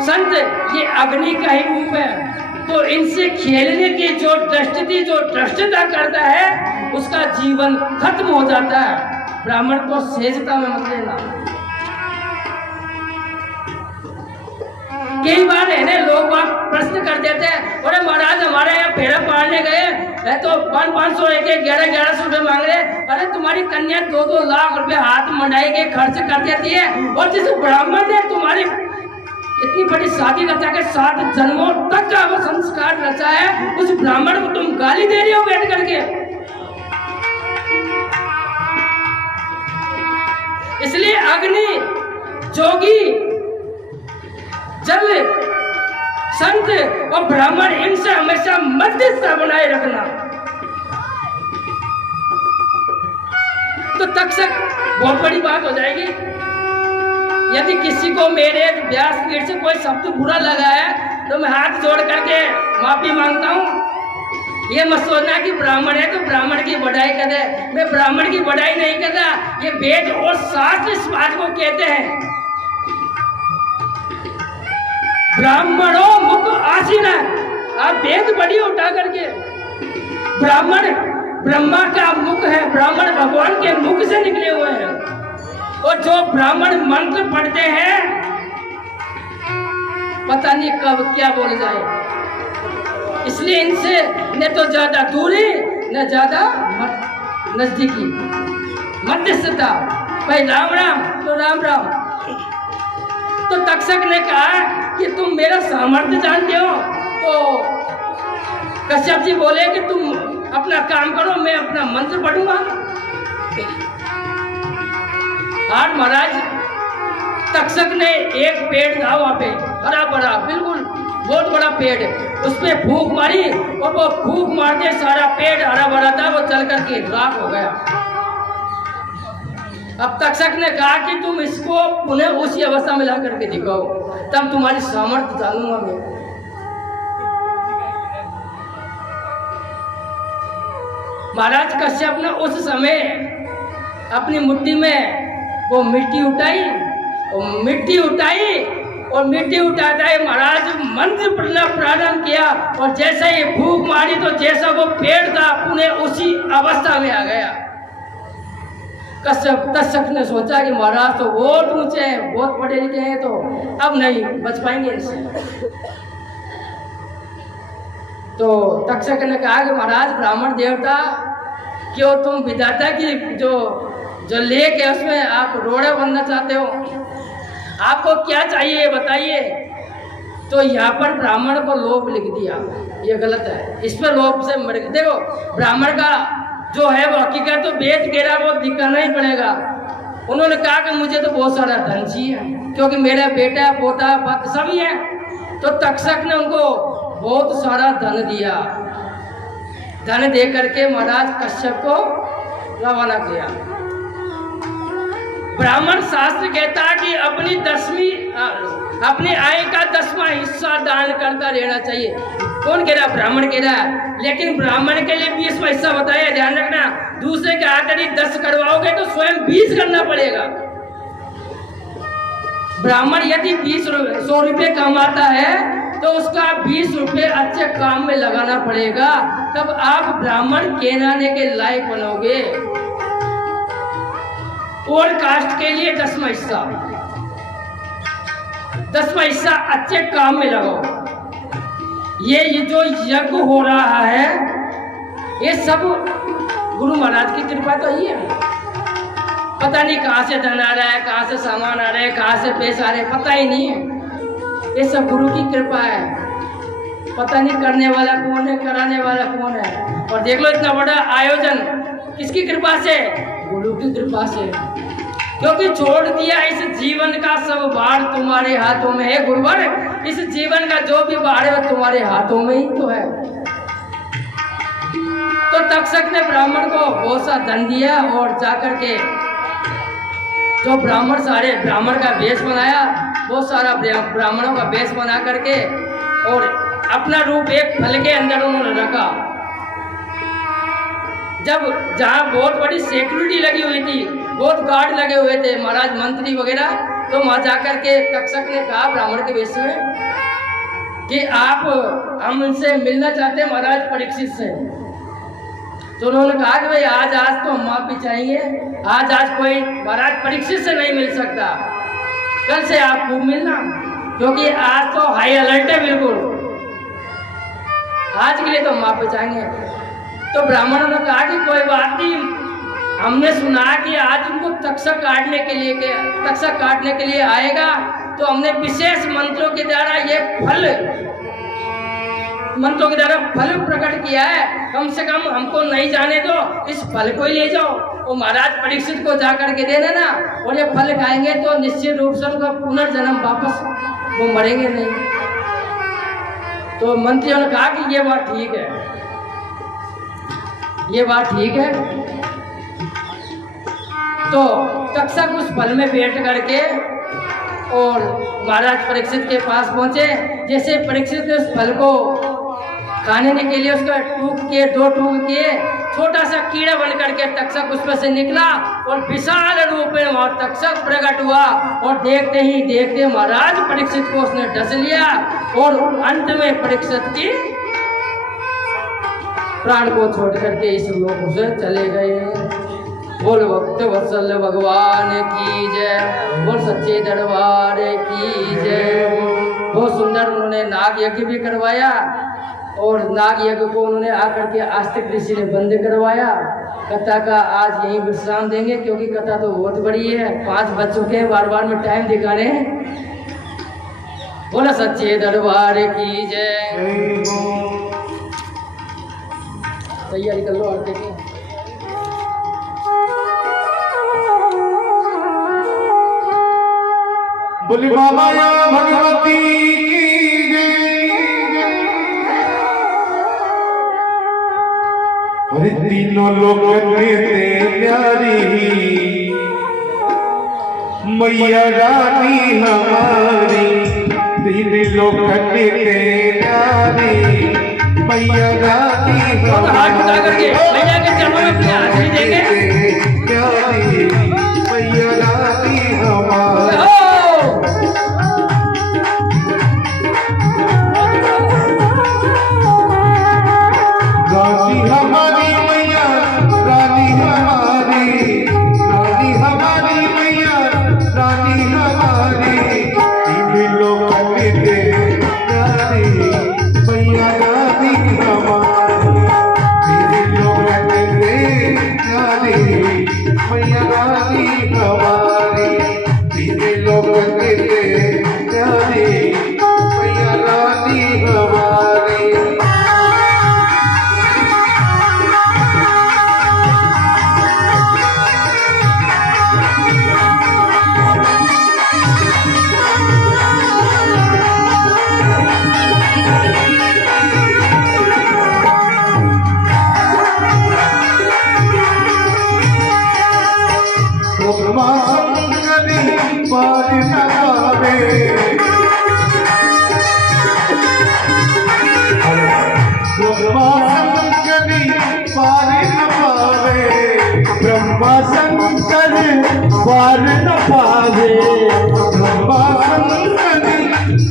संत ये अग्नि का ही रूप है, तो इनसे खेलने की जो दृष्टि, जो दृष्टता करता है उसका जीवन खत्म हो जाता है। ब्राह्मण को सहजता में मत लेना। कई बार है ना, लोग प्रश्न कर देते हैं, अरे महाराज हमारे यहाँ फेरा पाड़ने गए है तो 500 1100 रुपए मांग रहे। अरे तुम्हारी कन्या 2-2 लाख रुपए हाथ मंडाई के खर्च कर देती है, और जिस ब्राह्मण ने तुम्हारी इतनी बड़ी शादी रचा के 7 जन्मों तक का वो संस्कार रचा है, उस ब्राह्मण को तुम गाली दे रही हो बैठ करके। इसलिए अग्नि, जोगी, जल, संत और ब्राह्मण इनसे हमेशा मध्यस्थता बनाए रखना। तो तक्षक बहुत बड़ी बात हो जाएगी। यदि किसी को मेरे व्यासपीठ से कोई शब्द बुरा लगा है तो मैं हाथ जोड़ करके माफी मांगता हूँ। ये मत सोचना कि ब्राह्मण है तो ब्राह्मण की बढ़ाई करे। मैं ब्राह्मण की बढ़ाई नहीं कर रहा, ये वेद और शास्त्र इस बात को कहते हैं। ब्राह्मणों मुख आसीन है, आप वेद पढ़िए उठा करके। ब्राह्मण ब्रह्मा का मुख है, ब्राह्मण भगवान के मुख से निकले हुए हैं। और जो ब्राह्मण मंत्र पढ़ते हैं पता नहीं कब क्या बोल जाए, इसलिए इनसे न तो ज्यादा दूरी न ज्यादा नजदीकी, मध्यस्थता। भाई राम राम तो राम राम। तो तक्षक ने कहा कि तुम मेरा सामर्थ्य जानते हो, तो कश्यप जी बोले कि तुम अपना काम करो, मैं अपना मंत्र पढ़ूंगा। और महाराज तक्षक ने एक पेड़ था वहां पे, हरा भरा बिल्कुल बहुत बड़ा पेड़, उस पे फूंक मारी और वो फूंक मारते सारा पेड़ हरा भरा था वो चल करके राख हो गया। अब तक्षक ने कहा कि तुम इसको पुनः उसी अवस्था में ला करके दिखाओ, तब तुम्हारी सामर्थ्य जानूंगा मैं। महाराज कश्यप ने उस समय अपनी मुट्ठी में वो मिट्टी उठाई और मिट्टी उठाता है महाराज मंत्र पढ़ना प्रारंभ किया, और जैसे ही फूंक मारी तो जैसा वो पेड़ था पुनः उसी अवस्था में आ गया। कश्यप ने सोचा कि महाराज तो बहुत ऊंचे हैं, बहुत पढ़े लिखे हैं, तो अब नहीं बच पाएंगे इससे। तो तक्षक ने कहा कि महाराज ब्राह्मण देवता, क्यों तुम विधाता की जो लेक है उसमें आप रोड़ा बनना चाहते हो, आपको क्या चाहिए बताइए। तो यहाँ पर ब्राह्मण को लोभ लिख दिया, ये गलत है, इस पर लोभ से मर। देखो ब्राह्मण का जो है वो हकीकत तो वेद कह रहा वो दिखाना ही पड़ेगा। उन्होंने कहा कि मुझे तो बहुत सारा धन चाहिए, क्योंकि मेरा बेटा पोता पत सभी है। तो तक्षक ने उनको बहुत सारा धन दिया, धन दे करके महाराज कश्यप को रवाना किया। ब्राह्मण शास्त्र कहता है कि अपनी आय का 10वां हिस्सा दान करता रहना चाहिए। कौन कह रहा? ब्राह्मण कह रहा है। लेकिन ब्राह्मण के लिए 20वां हिस्सा बताया, ध्यान रखना। दूसरे के हाथ यदि 10 करवाओगे तो स्वयं 20 करना पड़ेगा। ब्राह्मण यदि 100 रुपये कमाता है तो उसका 20 रुपये अच्छे काम में लगाना पड़ेगा, तब आप ब्राह्मण कहलाने के लायक बनोगे। और कास्ट के लिए 10वां हिस्सा, 10वां हिस्सा अच्छे काम में लगाओ। ये जो यज्ञ हो रहा है ये सब गुरु महाराज की कृपा तो ही है। पता नहीं कहाँ से धन आ रहा है, कहाँ से सामान आ रहा है, कहाँ से पैसे आ रहे हैं, पता ही नहीं है। ये सब गुरु की कृपा है। पता नहीं करने वाला कौन है, कराने वाला कौन है। और देख लो इतना बड़ा आयोजन किसकी कृपा से? गुरु की कृपा से। क्योंकि छोड़ दिया इस जीवन का सब भार तुम्हारे हाथों में है गुरुवर। इस जीवन का जो भी भार है तुम्हारे हाथों में ही तो है। तो तक्षक ने ब्राह्मण को बहुत सा धन दिया और जाकर के जो ब्राह्मण का वेश बनाया, बहुत सारा ब्राह्मणों का वेश बना करके और अपना रूप एक फल के अंदर उन्होंने रखा। जब जहाँ बहुत बड़ी सिक्योरिटी लगी हुई थी, बहुत गार्ड लगे हुए थे, महाराज मंत्री वगैरह, तो वहाँ जाकर के तक्षक ने कहा ब्राह्मण के वेश में कि हम उनसे मिलना चाहते हैं महाराज परीक्षित से। तो उन्होंने कहा कि भाई आज तो हम माफी चाहेंगे, आज कोई महाराज परीक्षित से नहीं मिल सकता, कल से आप खूब मिलना, क्योंकि आज तो हाई अलर्ट है बिल्कुल, आज के लिए तो हम माफी चाहेंगे। तो ब्राह्मणों ने कहा कि कोई बात नहीं, हमने सुना कि आज उनको तक्षक काटने के लिए आएगा, तो हमने विशेष मंत्रों के द्वारा ये मंत्रों के द्वारा फल प्रकट किया है। कम से कम हमको नहीं जाने दो, इस फल को ही ले जाओ और महाराज परीक्षित को जाकर के दे देना, और ये फल खाएंगे तो निश्चित रूप से उनका पुनर्जन्म वापस वो मरेंगे नहीं। तो मंत्रियों ने कहा कि ये बात ठीक है, ये बात ठीक है। तो तक्षक उस फल में बैठ करके और महाराज परीक्षित के पास पहुंचे। जैसे परीक्षित ने उस फल को खाने के लिए उसका दो टूक किए, छोटा सा कीड़ा बन करके तक्षक उसमें से निकला और विशाल रूप में वहां तक्षक प्रकट हुआ और देखते ही देखते महाराज परीक्षित को उसने डस लिया और अंत में परीक्षित की प्राण को छोड़ करके इस लोक से चले गए। बोल भक्त वत्सल भगवान की जय, बोल सच्चे दरबार की जय। बहुत सुंदर उन्होंने नाग यज्ञ भी करवाया और नाग यज्ञ को उन्होंने आकर के आस्तिक ऋषि ने बंद करवाया। कथा का आज यहीं विश्राम देंगे क्योंकि कथा तो बहुत बड़ी है, 5 बज चुके हैं, बार बार में टाइम दिखाने। बोला सच्चे दरबार की जय। तैयारी कर लो आरती की। बोली बाबा भगवती की जय। अरे तीनों लोग कहते प्यारी मैया रानी हमारी, तीन लोग कहते प्यारी मैया रानी हाथ उठा करके मैया के चरणों में अपनी हाजिरी देंगे। प्यारी मैया रानी हमारी, रानी हमारी मैया रानी हमारी, रानी हमारी मैया रानी हमारी, तीन लोग कहते प्यारी मैया रानी हमारी, तीन लोग कहते प्यारी मैया रानी हमारी, तीन लोग कहते प्यारी मैया रानी हमारी। ब्रह्मा शंकरी पार न पावे, ब्रह्मा शंकरी पार न पावे, ब्रह्मा शंकर पार न पावे, ब्रह्मा शंकरी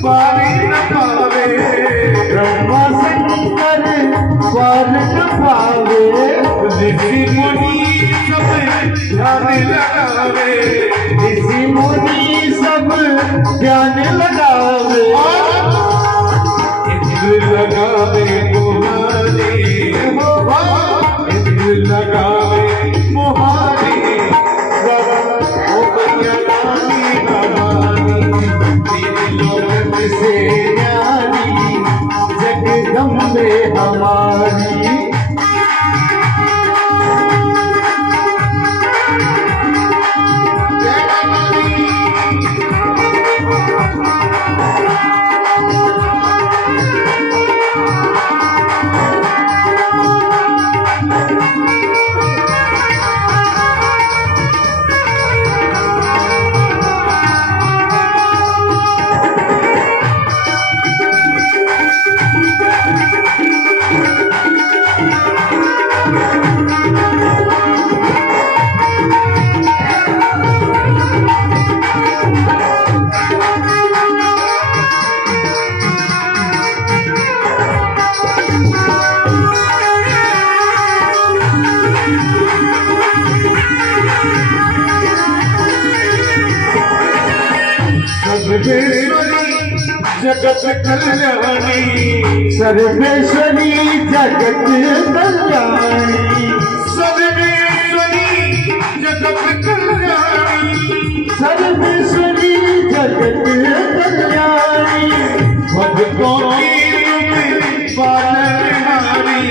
पार न पावे, ब्रह्मा शंकर पार न पावे, ऋषि मुनि सब ध्यान लगावे, ऋषि मुनि सब ध्यान लगावे, इंद्र लगावे मुहारी, इंद्र लगावे मुहारी, ओ मैया रानी हमारी, तीन लोक से न्यारी जगदम्बे हमारी। सर्वेश्वरी जगत कल्याणी, सर्वेश्वरी जगत कल्याणी, सर्वेश्वरी जगत कल्याणी, सर्वेश्वरी जगत कल्याणी, भक्तों की तुम पालनहारी,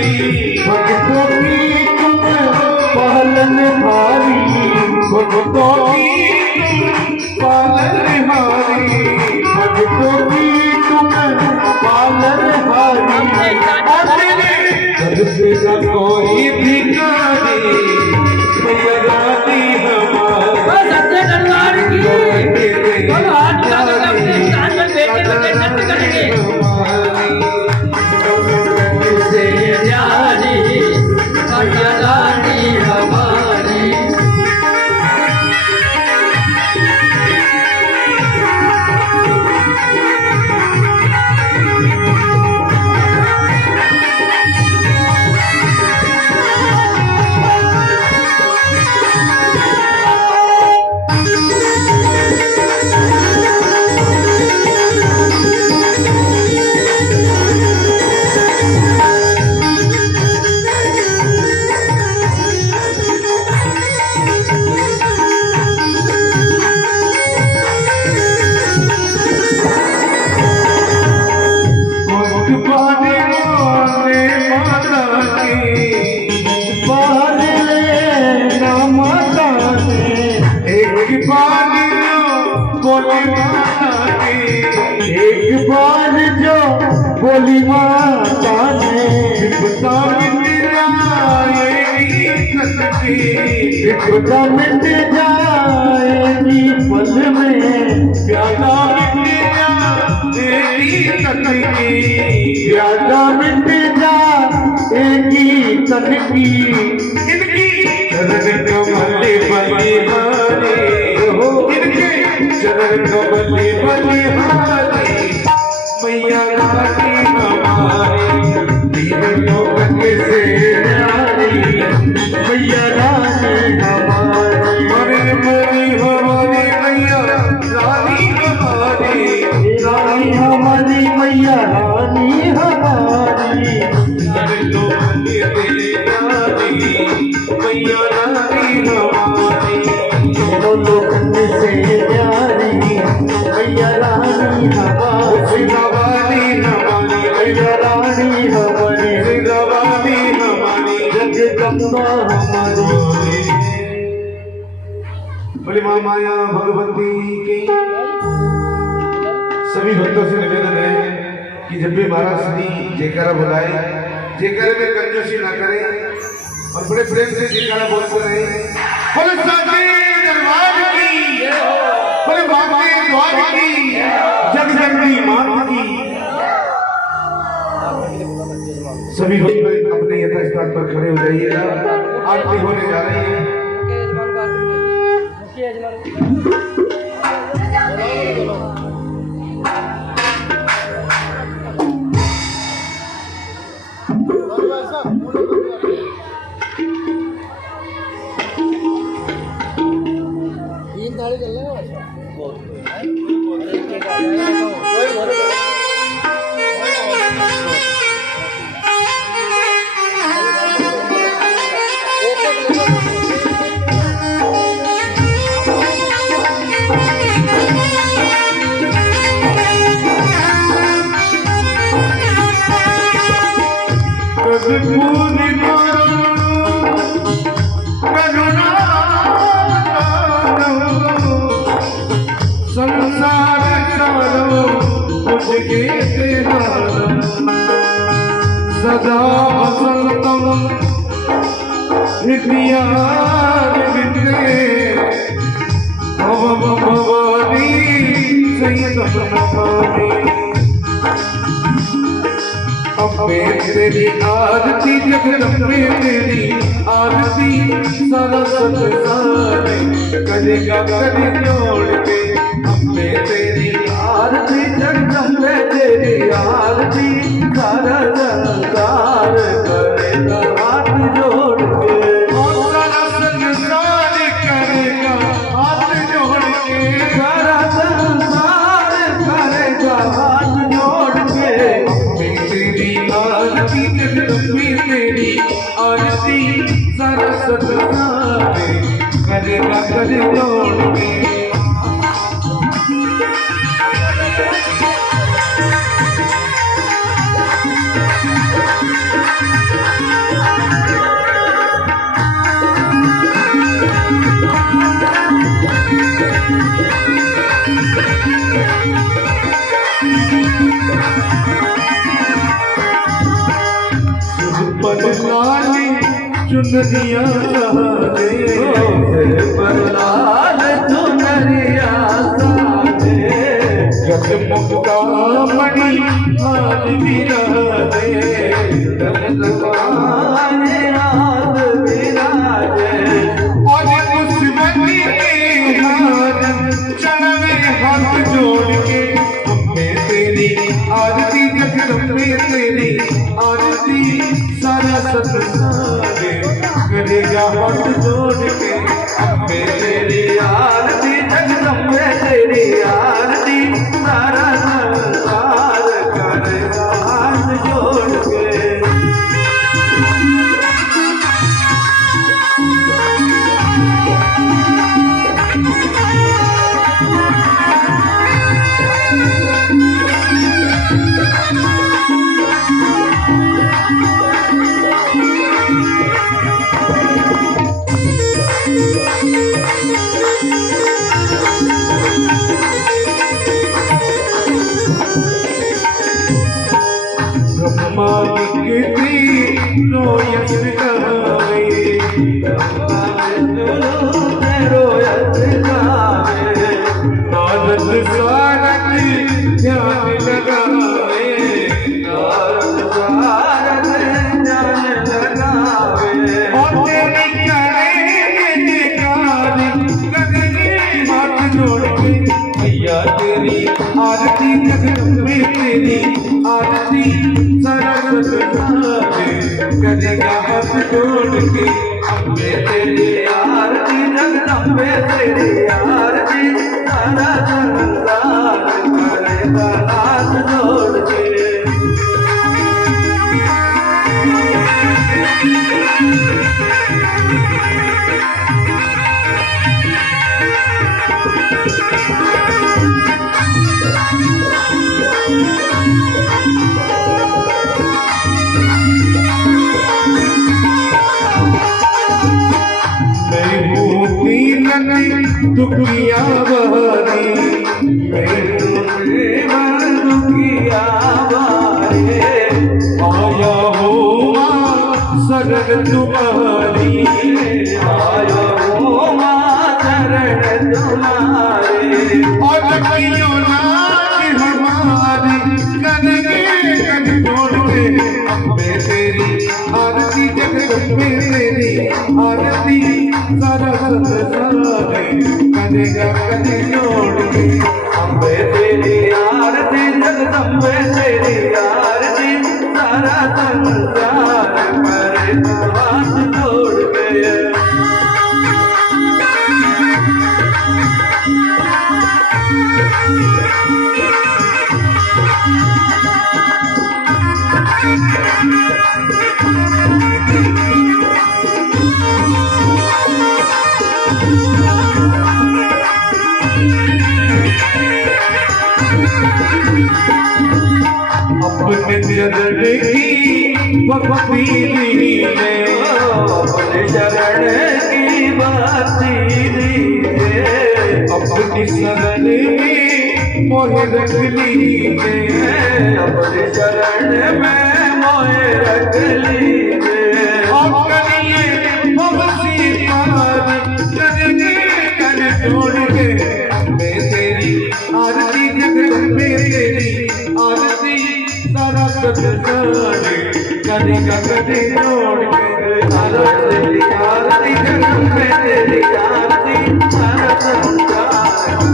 भक्तों की तुम पालनहारी, भक्तों की पालनहारी, भक्तों की तुम पालनहारी, तेरा कोई भिखारी मैया रानी हमारी। सच्चे दरबार की दोनों हाथ उठा करके अपने स्थान पर बैठे बैठे नृत्य करेंगे। माता ने विपदा मिट जाएगी सतकी विपदा मिट जाएगी पल में प्यादा मिट जाएगी सतकी प्यादा मिट जाएगी तन की इनकी चरण कमल बलिहारी हो इनके चरण कमल बलिहारी मैया रानी हमारी तीन लोकन से प्यारी मैया रानी हमारी हमारी हमारी मैया रानी हमारी रानी हमारी मैया रानी हमारी लोकन से रानी मैया रानी हमारी दोनों लोकन से प्यारी मैया रानी हमारी भवानी हमारी मैया रानी हमारी भवानी हमारी जगदम्बा हमारी बोले माँ माया भगवती की सभी भक्तों से निवेदन है कि जब भी महाराज श्री जयकारा बुलाए जयकारे में कंजूसी ना करें और बड़े प्रेम से जयकारा बोलते रहे बोले साचे दरबार की बोले बाबा द्वार की जग जननी मां की सभी भक्त अपने यथास्थान पर खड़े हो जाइएगा आरती होने जा रही है संसार चारो मुझके सदा वसंतम हृदयारविंदे भवम भवानी संयतम नमामि अम्बे तेरी आरती जगदम्बे तेरी आरती सारा संसार करेगा कर जोड़ के अम्बे तेरी आरती जगदम्बे तेरी आरती सारा संसार करेगा हाथ जोड़ के सारा संसार करेगा हाथ जोड़ के सारा संसार करेगा हाथ जोड़ के अम्बे तेरी आरती जगदम्बे तेरी आरती सारा संसार करेगा कर जोड़ के लाली चुनरिया सारे पर लाल चुनरिया सारे जगमुक्ता मणि हाथ विराजे जगदम्बाने हाथ विराजे और पुष्पवती के हाथ चरण में हाथ जोड़ के अम्बे तेरी आरती जगदम्बे तेरी आरती सारा संसार करेगा हाथ जोड़ के अम्बे तेरी आरती जगदम्बे तेरी आरती सारा संसार करेगा हाथ जोड़ के कितनी रोयस गावे रोयस गावे आनंद सारथ ध्यान लगावे नारद सारद ध्यान लगावे और तेरी करेंगे जयकार गगने हाथ जोड़ के भैया तेरी आरती जगदम्बे तेरी आरती सरस्वती गावे करेगा हाथ जोड़ के अम्बे तेरी आरती जगदम्बे तेरी आरती सारा संसार करेगा हाथ जोड़ के दुखिया बहरी दुखिया बारे आया हो शरण तुम्हारी आयो हो मां शरण तुम्हारे और कहियो नाथ हमारी करेंगे कद जोड़ के अम्बे तेरी आरती जगदम्बे तेरी आरती सारा संसार करेगा कद जोड़ के अम्बे तेरी आरती जगदम्बे तेरी आरती सारा संसार करे हाथ जोड़ के अपने चरण की भक्ति लीजिए अपने शरण की भक्ति दीजिए अपनी शरण में मोहे रख लीजिए अपने शरण में मोहे रख लीजिए और करिए हमसे प्यार करेंगे कर जोड़ के अम्बे तेरी आरती जगदम्बे तेरी आरती सारा संसार करेगा कदे जोड़ के सारा तेरी आरती जगदम्बे तेरी आरती सारा संसार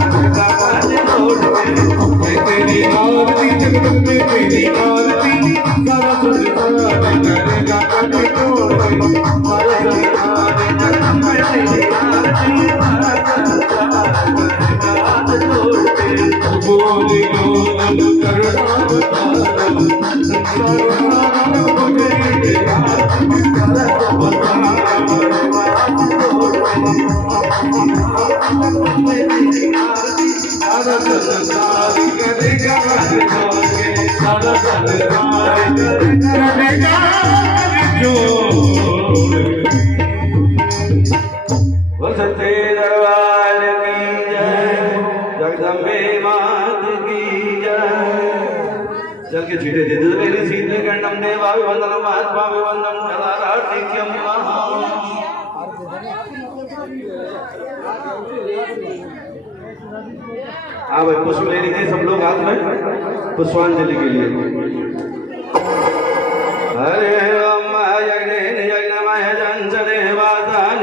करेगा हाथ जोड़ के अम्बे तेरी आरती जगदम्बे तेरी आरती सारा संसार करेगा कदे जोड़ के सारा संसार जगदम्बे तेरी आरती सारा संसार करेगा हाथ जोड़ के बोले बोल करुणा अवतार संसार सारा बगे सारा संसार करेगा सारा संसार करेगा जो सच्चे दरबार की जय जगदम्बे मात की जय चल के छीटे दे दे मेरी सीधे गंडम देवा वंदनम महात्मा वंदनम सदाराधिक्यम हाँ भाई पुष्प ले लीजिए सब लोग हाथ में पुष्पांजलि के लिए हरे राम